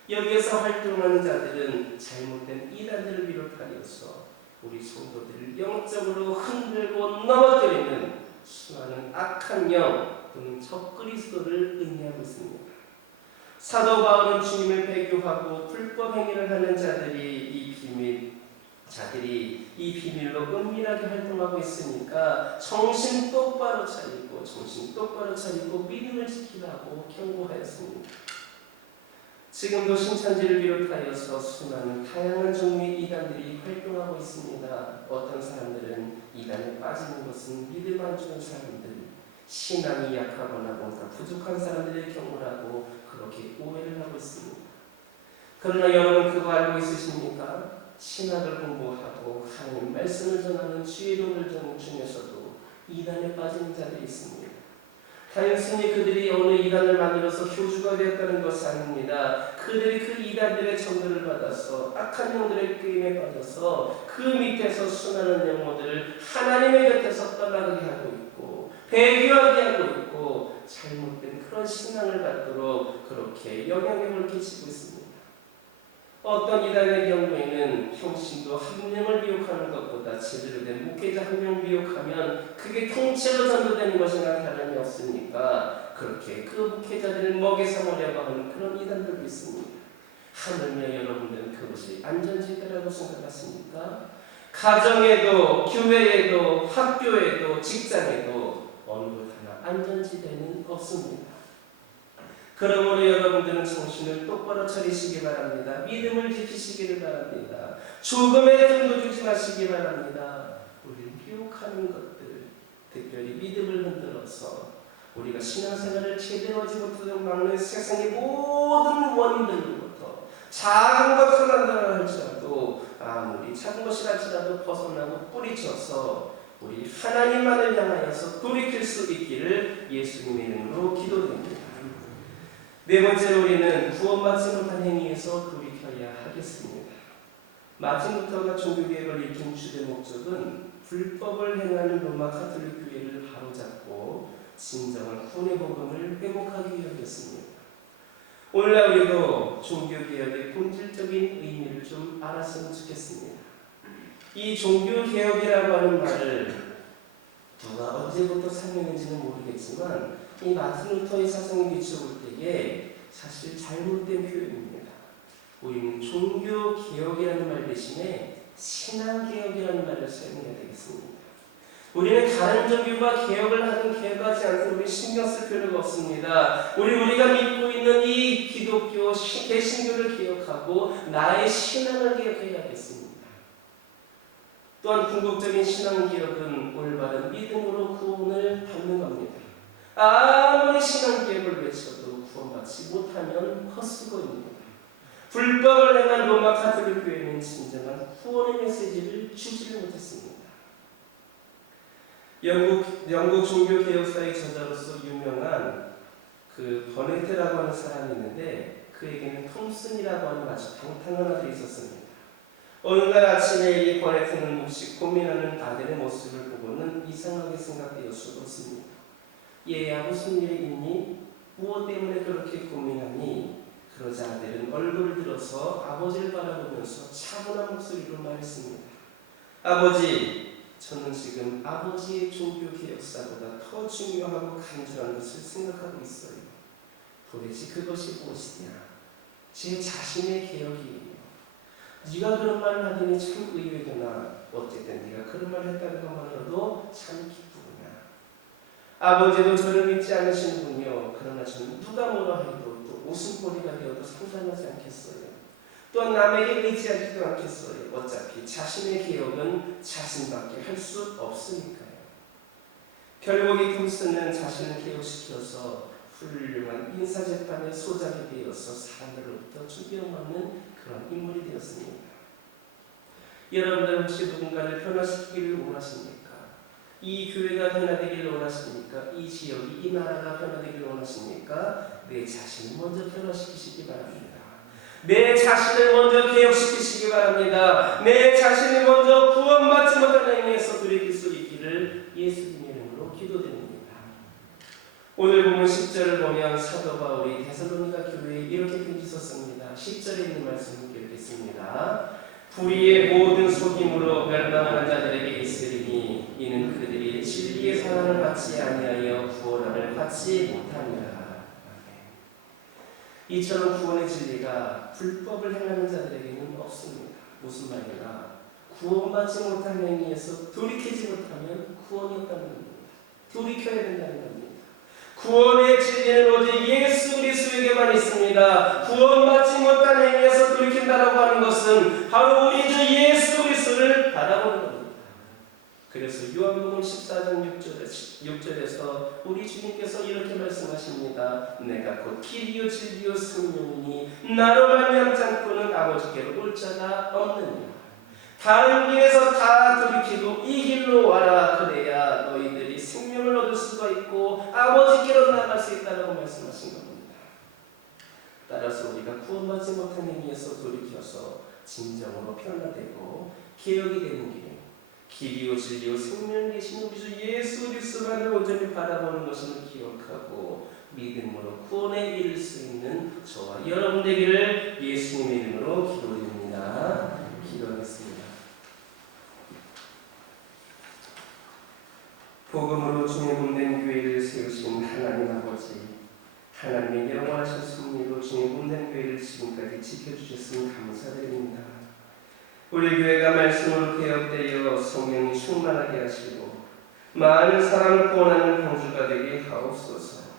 여기에서 활동하는 자들은 잘못된 이단들을 비롯하여서 우리 성도들을 영적으로 흔들고 넘어뜨리는 수많은 악한 영 또는 적그리스도를 의미하고 있습니다. 사도 바울은 주님을 배교하고 불법 행위를 하는 자들이 이 비밀로 은밀하게 활동하고 있으니까 정신 똑바로 차리고 믿음을 지키라고 경고하였습니다. 지금도 신천지를 비롯하여서 수많은 다양한 종류의 이단들이 활동하고 있습니다. 어떤 사람들은 이단에 빠지는 것은 믿음 안 주는 사람들, 신앙이 약하거나 뭔가 부족한 사람들의 경우라고 그렇게 오해를 하고 있습니다. 그러나 여러분 그거 알고 있으십니까? 신학을 공부하고 하나님 말씀을 전하는 주의 도를 전하는 중에서도 이단에 빠지는 자들이 있습니다. 단순히 그들이 어느 이단을 만들어서 교주가 되었다는 것이 아닙니다. 그들이 그 이단들의 전도를 받아서 악한 영들의 게임에 빠져서 그 밑에서 수많은 영혼들을 하나님의 곁에서 떠나게 하고 있고 배교하게 하고 있고 잘못된 그런 신앙을 갖도록 그렇게 영향력을 끼치고 있습니다. 어떤 이단의 경우에는 평신도 한 명을 미혹하는 것보다 제대로 된 목회자 한 명 미혹하면 그게 통째로 전도되는 것이나 다름이 없으니까 그렇게 그 목회자들을 먹이 삼으려고 하는 그런 이단들도 있습니다. 하물며 여러분들은 그것이 안전지대라고 생각하십니까? 가정에도 교회에도 학교에도 직장에도 어느 것 하나 안전지대는 없습니다. 그러므로 여러분들은 정신을 똑바로 차리시기 바랍니다. 믿음을 지키시기를 바랍니다. 조금의 틈도 주지 마시기 바랍니다. 우리를 미혹하는 것들, 특별히 믿음을 흔들어서 우리가 신앙생활을 제대로 하지 못하도록 막는 세상의 모든 원인들로부터 작은 것 하나를 할지라도 아무리 작은 것이랄지라도 벗어나고 뿌리쳐서 우리 하나님만을 향하여서 돌이킬 수 있기를 예수님의 이름으로 기도드립니다. 네 번째로 우리는 구원받지 못한 행위에서 돌이켜야 하겠습니다. 마침부터가 종교개혁을 일으킨 주된 목적은 불법을 행하는 로마 가톨릭 교회를 바로잡고 진정한 구원의 복음을 회복하기 위함이었습니다. 오늘날 우리도 종교개혁의 본질적인 의미를 좀 알았으면 좋겠습니다. 이 종교개혁이라고 하는 말을 누가 언제부터 사용했는지는 모르겠지만 이 마틴 루터의 사상에 비춰볼 때에 사실 잘못된 표현입니다. 우리는 종교개혁이라는 말 대신에 신앙개혁이라는 말을 사용해야 되겠습니다. 우리는 다른 종교가 개혁을 하든 개혁하지 않든 우리 신경 쓸 필요가 없습니다. 우리가 믿고 있는 이 기독교 개신교를 개혁하고 나의 신앙을 개혁해야겠습니다. 또한 궁극적인 신앙개혁은 올바른 믿음으로 구원을 받는 겁니다. 아무리 신앙개혁을 외쳐도 구원받지 못하면 헛수고입니다. 불법을 행한 로마 가톨릭 교회는 진정한 구원의 메시지를 주지를 못했습니다. 영국 종교개혁사의 저자로서 유명한 그 버네트라고 하는 사람이 있는데 그에게는 톰슨이라고 하는 아주 방탕한 아들이 있었습니다. 어느 날 아침에 이 버네트는 몹시 고민하는 아들의 모습을 보고는 이상하게 생각되어 죽었습니다. 얘야 무슨 일이 있니? 무엇 때문에 그렇게 고민하니? 그러자 아들은 얼굴을 들어서 아버지를 바라보면서 차분한 목소리로 말했습니다. 아버지, 저는 지금 아버지의 종교개혁사보다 더 중요하고 간절한 것을 생각하고 있어요. 도대체 그것이 무엇이냐? 제 자신의 개혁이에요. 네가 그런 말을 하더니 참 의외구나. 어쨌든 네가 그런 말을 했다는 것만으로도 참 기쁘구나. 아버지도 저를 믿지 않으시는군요. 그러나 저는 누가 뭐라 해도 또 웃음거리가 되어도 상관하지 않겠어요. 또한 남에게 의지하지도 않겠어요. 어차피 자신의 개혁은 자신밖에 할 수 없으니까요. 결국 이 톰슨은 자신을 개혁시켜서 훌륭한 인사재판의 소장이 되어서 사람들로부터 존경받는 그런 인물이 되었습니다. 여러분들 혹시 누군가를 변화시키기를 원하십니까? 이 교회가 변화되기를 원하십니까? 이 지역이, 이 나라가 변화되기를 원하십니까? 내 자신을 먼저 변화시키시기 바랍니다. 내 자신을 먼저 개혁시키시기 바랍니다. 내 자신을 먼저 구원받지 못한 행위에서 돌이킬 수 있기를 예수님의 이름으로 기도드립니다. 오늘 보면 10절을 보면 사도 바울이 데살로니가 교회에 이렇게 편지 썼습니다. 10절에 있는 말씀을 기록했습니다. 불의의 모든 속임으로 멸망하는 자들에게 있으리니 이는 그들이 진리의 사랑을 받지 아니하여 구원을 받지 못하니라. 이처럼 구원의 진리가 불법을 행하는 자들에게는 없습니다. 무슨 말이냐? 구원받지 못한 행위에서 돌이키지 못하면 구원이 없다는 겁니다. 돌이켜야 된다는 겁니다. 구원의 진리는 오직 예수 그리스도에게만 있습니다. 구원받지 못한 행위에서 돌이킨다라고 하는 것은 바로 우리 주 예수 그리스도를 바라보는 겁니다. 그래서 요한복음 14장 6절에서 우리 주님께서 이렇게 말씀하십니다. 내가 곧 길이요 진리요 생명이니 나로 말미암지 않고는 아버지께로 올 자가 없느니라. 다른 길에서 다 돌이키고 이 길로 와라. 그래야 너희들이 생명을 얻을 수가 있고 아버지께로 나아갈 수 있다고 말씀하신 겁니다. 따라서 우리가 구원받지 못한 행위에서 돌이켜서 진정으로 변화되고 개혁이 되는 길, 길이요 진리요 생명 되신 우리 주 예수 그리스도만을 온전히 바라보는 것을 기억하고 믿음으로 구원에 이를 수 있는 저와 여러분 되기를 예수님의 이름으로 기도드립니다. 기도하겠습니다. 복음으로 주님 몸된 교회를 세우신 하나님 아버지, 하나님의 영원하신 섭리로 주님 몸된 교회를 지금까지 지켜주셨으니 감사드립니다. 우리 교회가 말씀으로 개혁되어 성령이 충만하게 하시고 많은 사람을 구원하는 방주가 되게 하옵소서.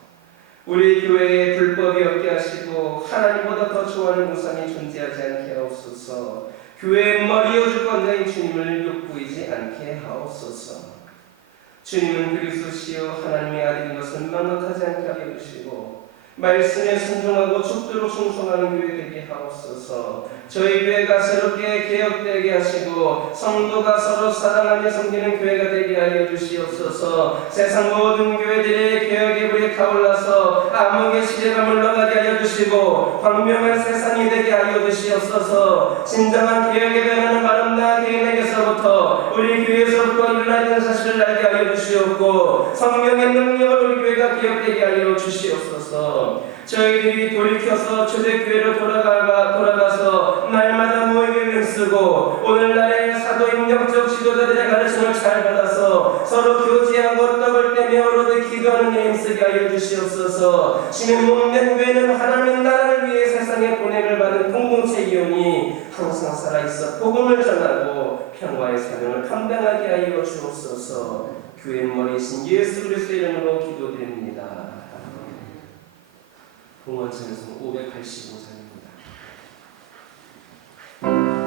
우리 교회에 불법이 없게 하시고 하나님보다 더 좋아하는 우상이 존재하지 않게 하옵소서. 교회의 머리여 주권자인 주님을 욕보이지 않게 하옵소서. 주님은 그리스도시요 하나님의 아들인 것을 망각하지 않게 하여 주시고 말씀에 순종하고 죽도록 충성하는 교회 되게 하옵소서. 저희 교회가 새롭게 개혁되게 하시고 성도가 서로 사랑하며 섬기는 교회가 되게 하여 주시옵소서. 세상 모든 교회들의 개혁의 불이 타올라서 암흑의 시대가 물러가게 하여 주시고 광명한 세상이 되게 하여 주시옵소서. 진정한 개혁의 변화는 바른나 개인에게서부터 우리 교회에서부터 일어나는 사실을 알게 하여 주시옵고 성령의 능력을 우리 교회가 개혁되게 하여 주시옵소서. 저희들이 돌이켜서 초대교회로 돌아가서 날마다 모임을 쓰고 오늘날의 사도임력적 지도자들의 가르침을 잘 받아서 서로 교제하고 떡을 떼며 오로드 기도하는 일 쓰게 하여 주시옵소서. 주님 몸된 교회는 하나님의 나라를 위해 세상에 보냄을 받은 공동체이오니 항상 살아있어 복음을 전하고 평화의 사명을 감당하게 하여 주옵소서. 교회 머리이신 예수 그리스도의 이름으로 기도드립니다. 봉헌찬송 585장입니다. 그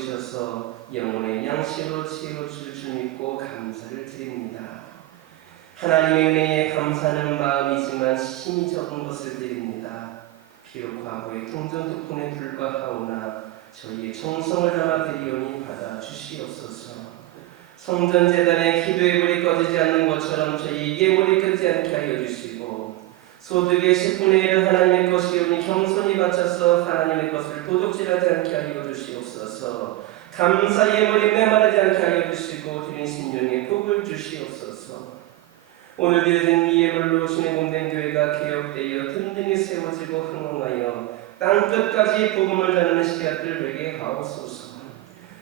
이루셔서 영혼의 양식으로 채워줄 줄 믿고 감사를 드립니다. 하나님의 은혜에 감사하는 마음이지만 힘이 적은 것을 드립니다. 비록 과거의 통전 덕분에 불과하오나 저희의 정성을 담아 드리오니 받아주시옵소서. 성전재단의 기도의 불이 꺼지지 않는 것처럼 저희에게 불이 끄지 않게 하여 주시고, 소득의 10분의 1은 하나님의 것이오니 겸손히 바쳐서 하나님의 것을 도둑질하지 않게 하여 주시옵소서. 감사의 예물이 메마르지 않게 하여 주시고 드린 심령에 복을 주시옵소서. 오늘 드려진 이 예물로 주의 몸된 교회가 개혁되어 든든히 세워지고 흥흥하여 땅끝까지 복음을 전하는 시간들 되게 하옵소서.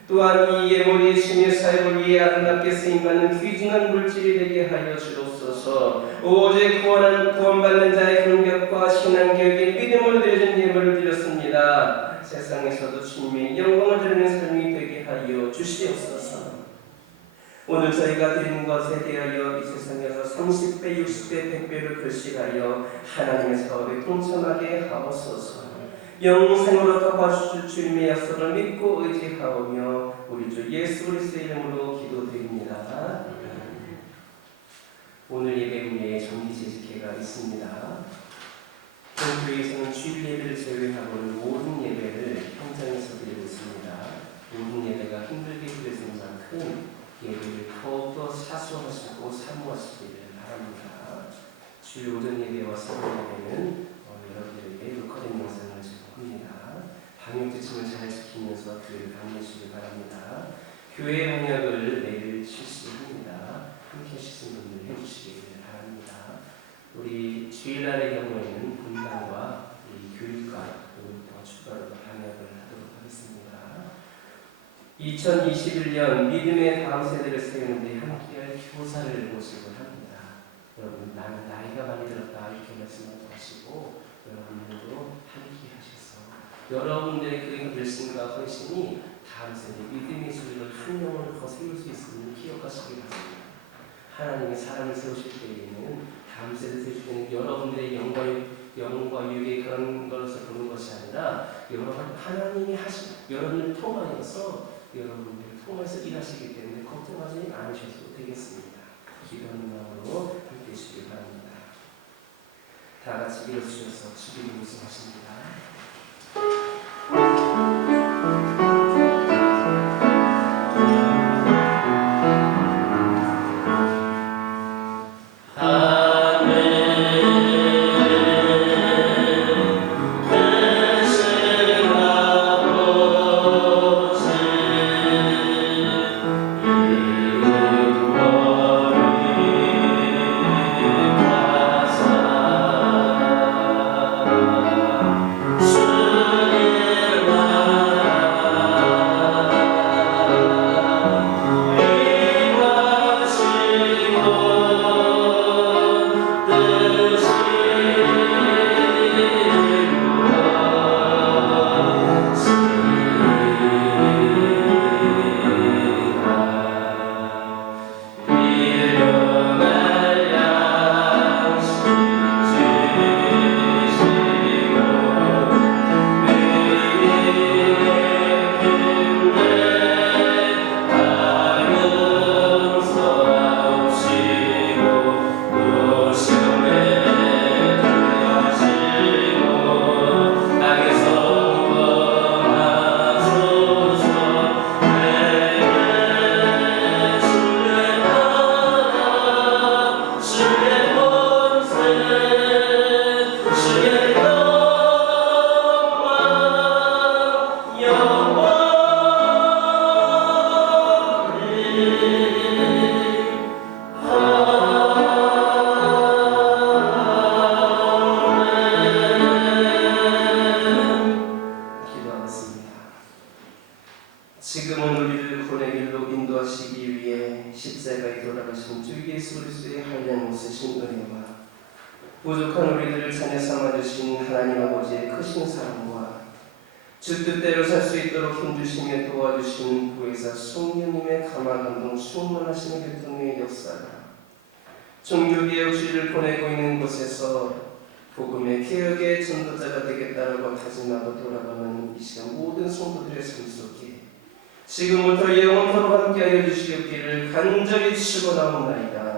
또한 이 예물이 주님의 사역을 위해 아름답게 쓰임받는 귀중한 물질이 되게 하여 주옵소서. 오직 구원받는 자의 감격과 신앙교육의 믿음으로 드려진 예물을 드렸습니다. 세상에서도 주님의 영광을 드리는 삶이 되게 하여 주시옵소서. 오늘 저희가 드리는 것에 대하여 이 세상에서 30배, 60배, 100배를 결실하여 하나님의 사업에 동참하게 하옵소서. 영생으로 갚아주실 주님의 약속을 믿고 의지하오며 우리 주 예수 그리스도의 이름으로 기도드립니다. 오늘 예배 후에 정기제식회가 있습니다. 본 교회에서는 주일 예배를 제외하고는 모든 예배를 현장에서 드리고 있습니다. 모든 예배가 힘들게 드려진 만큼 예배를 더욱더 사수하시고 사모하시기를 바랍니다. 주일 오전 예배와 새벽 예배는 여러분들에게 녹화된 영상을 제공합니다. 방역 지침을 잘 지키면서 교회를 방문하시기 바랍니다. 교회 방역을 매일 실시합니다. 함께 하시는 분들 해주시기를 바랍니다. 우리 주일날의 경우에는 분당과 교육과 그리고 더 추가로 방역을 하도록 하겠습니다. 2021년 믿음의 다음 세대를 세우는데 함께할 교사를 모시고 합니다. 여러분, 나는 나이가 많이 들었다 이렇게 말씀하고 하시고 여러분들도 함께 하셔서 여러분들의 그 열심과 헌신이 다음 세대 믿음의 소리를 한 영혼을 더 세울 수 있음을 기억하시기 바랍니다. 하나님이 사람을 세우실 때에는 다음 세대 세우시는 여러분들의 영광과 유익의 그런 것을 보는 것이 아니라 하나님이 여러분을 통하여서 여러분들을 통해서 일하시기 때문에 걱정하지 않으셔도 되겠습니다. 기도하는 마음으로 함께 해주시기 바랍니다. 다 같이 일어서셔서 주기를 묵상하십니다. 지금은 우리를 구원의 길로 인도하시기 위해 십자가에 돌아가신 주 예수 그리스도의 한량 없으신 은혜와 부족한 우리들을 자녀 삼아주신 하나님 아버지의 크신 사랑과 주 뜻대로 살 수 있도록 힘주시며 도와주신 구혜사 성령님의 감화 감동 충만하신 교통의 역사가 종교개혁 주의를 보내고 있는 곳에서 복음의 개혁의 전도자가 되겠다라고 다짐하고 돌아가는 이 시간 모든 성도들의 삶 속에 지금부터 영원토록 함께하여 주시옵기를 간절히 축원하옵나이다.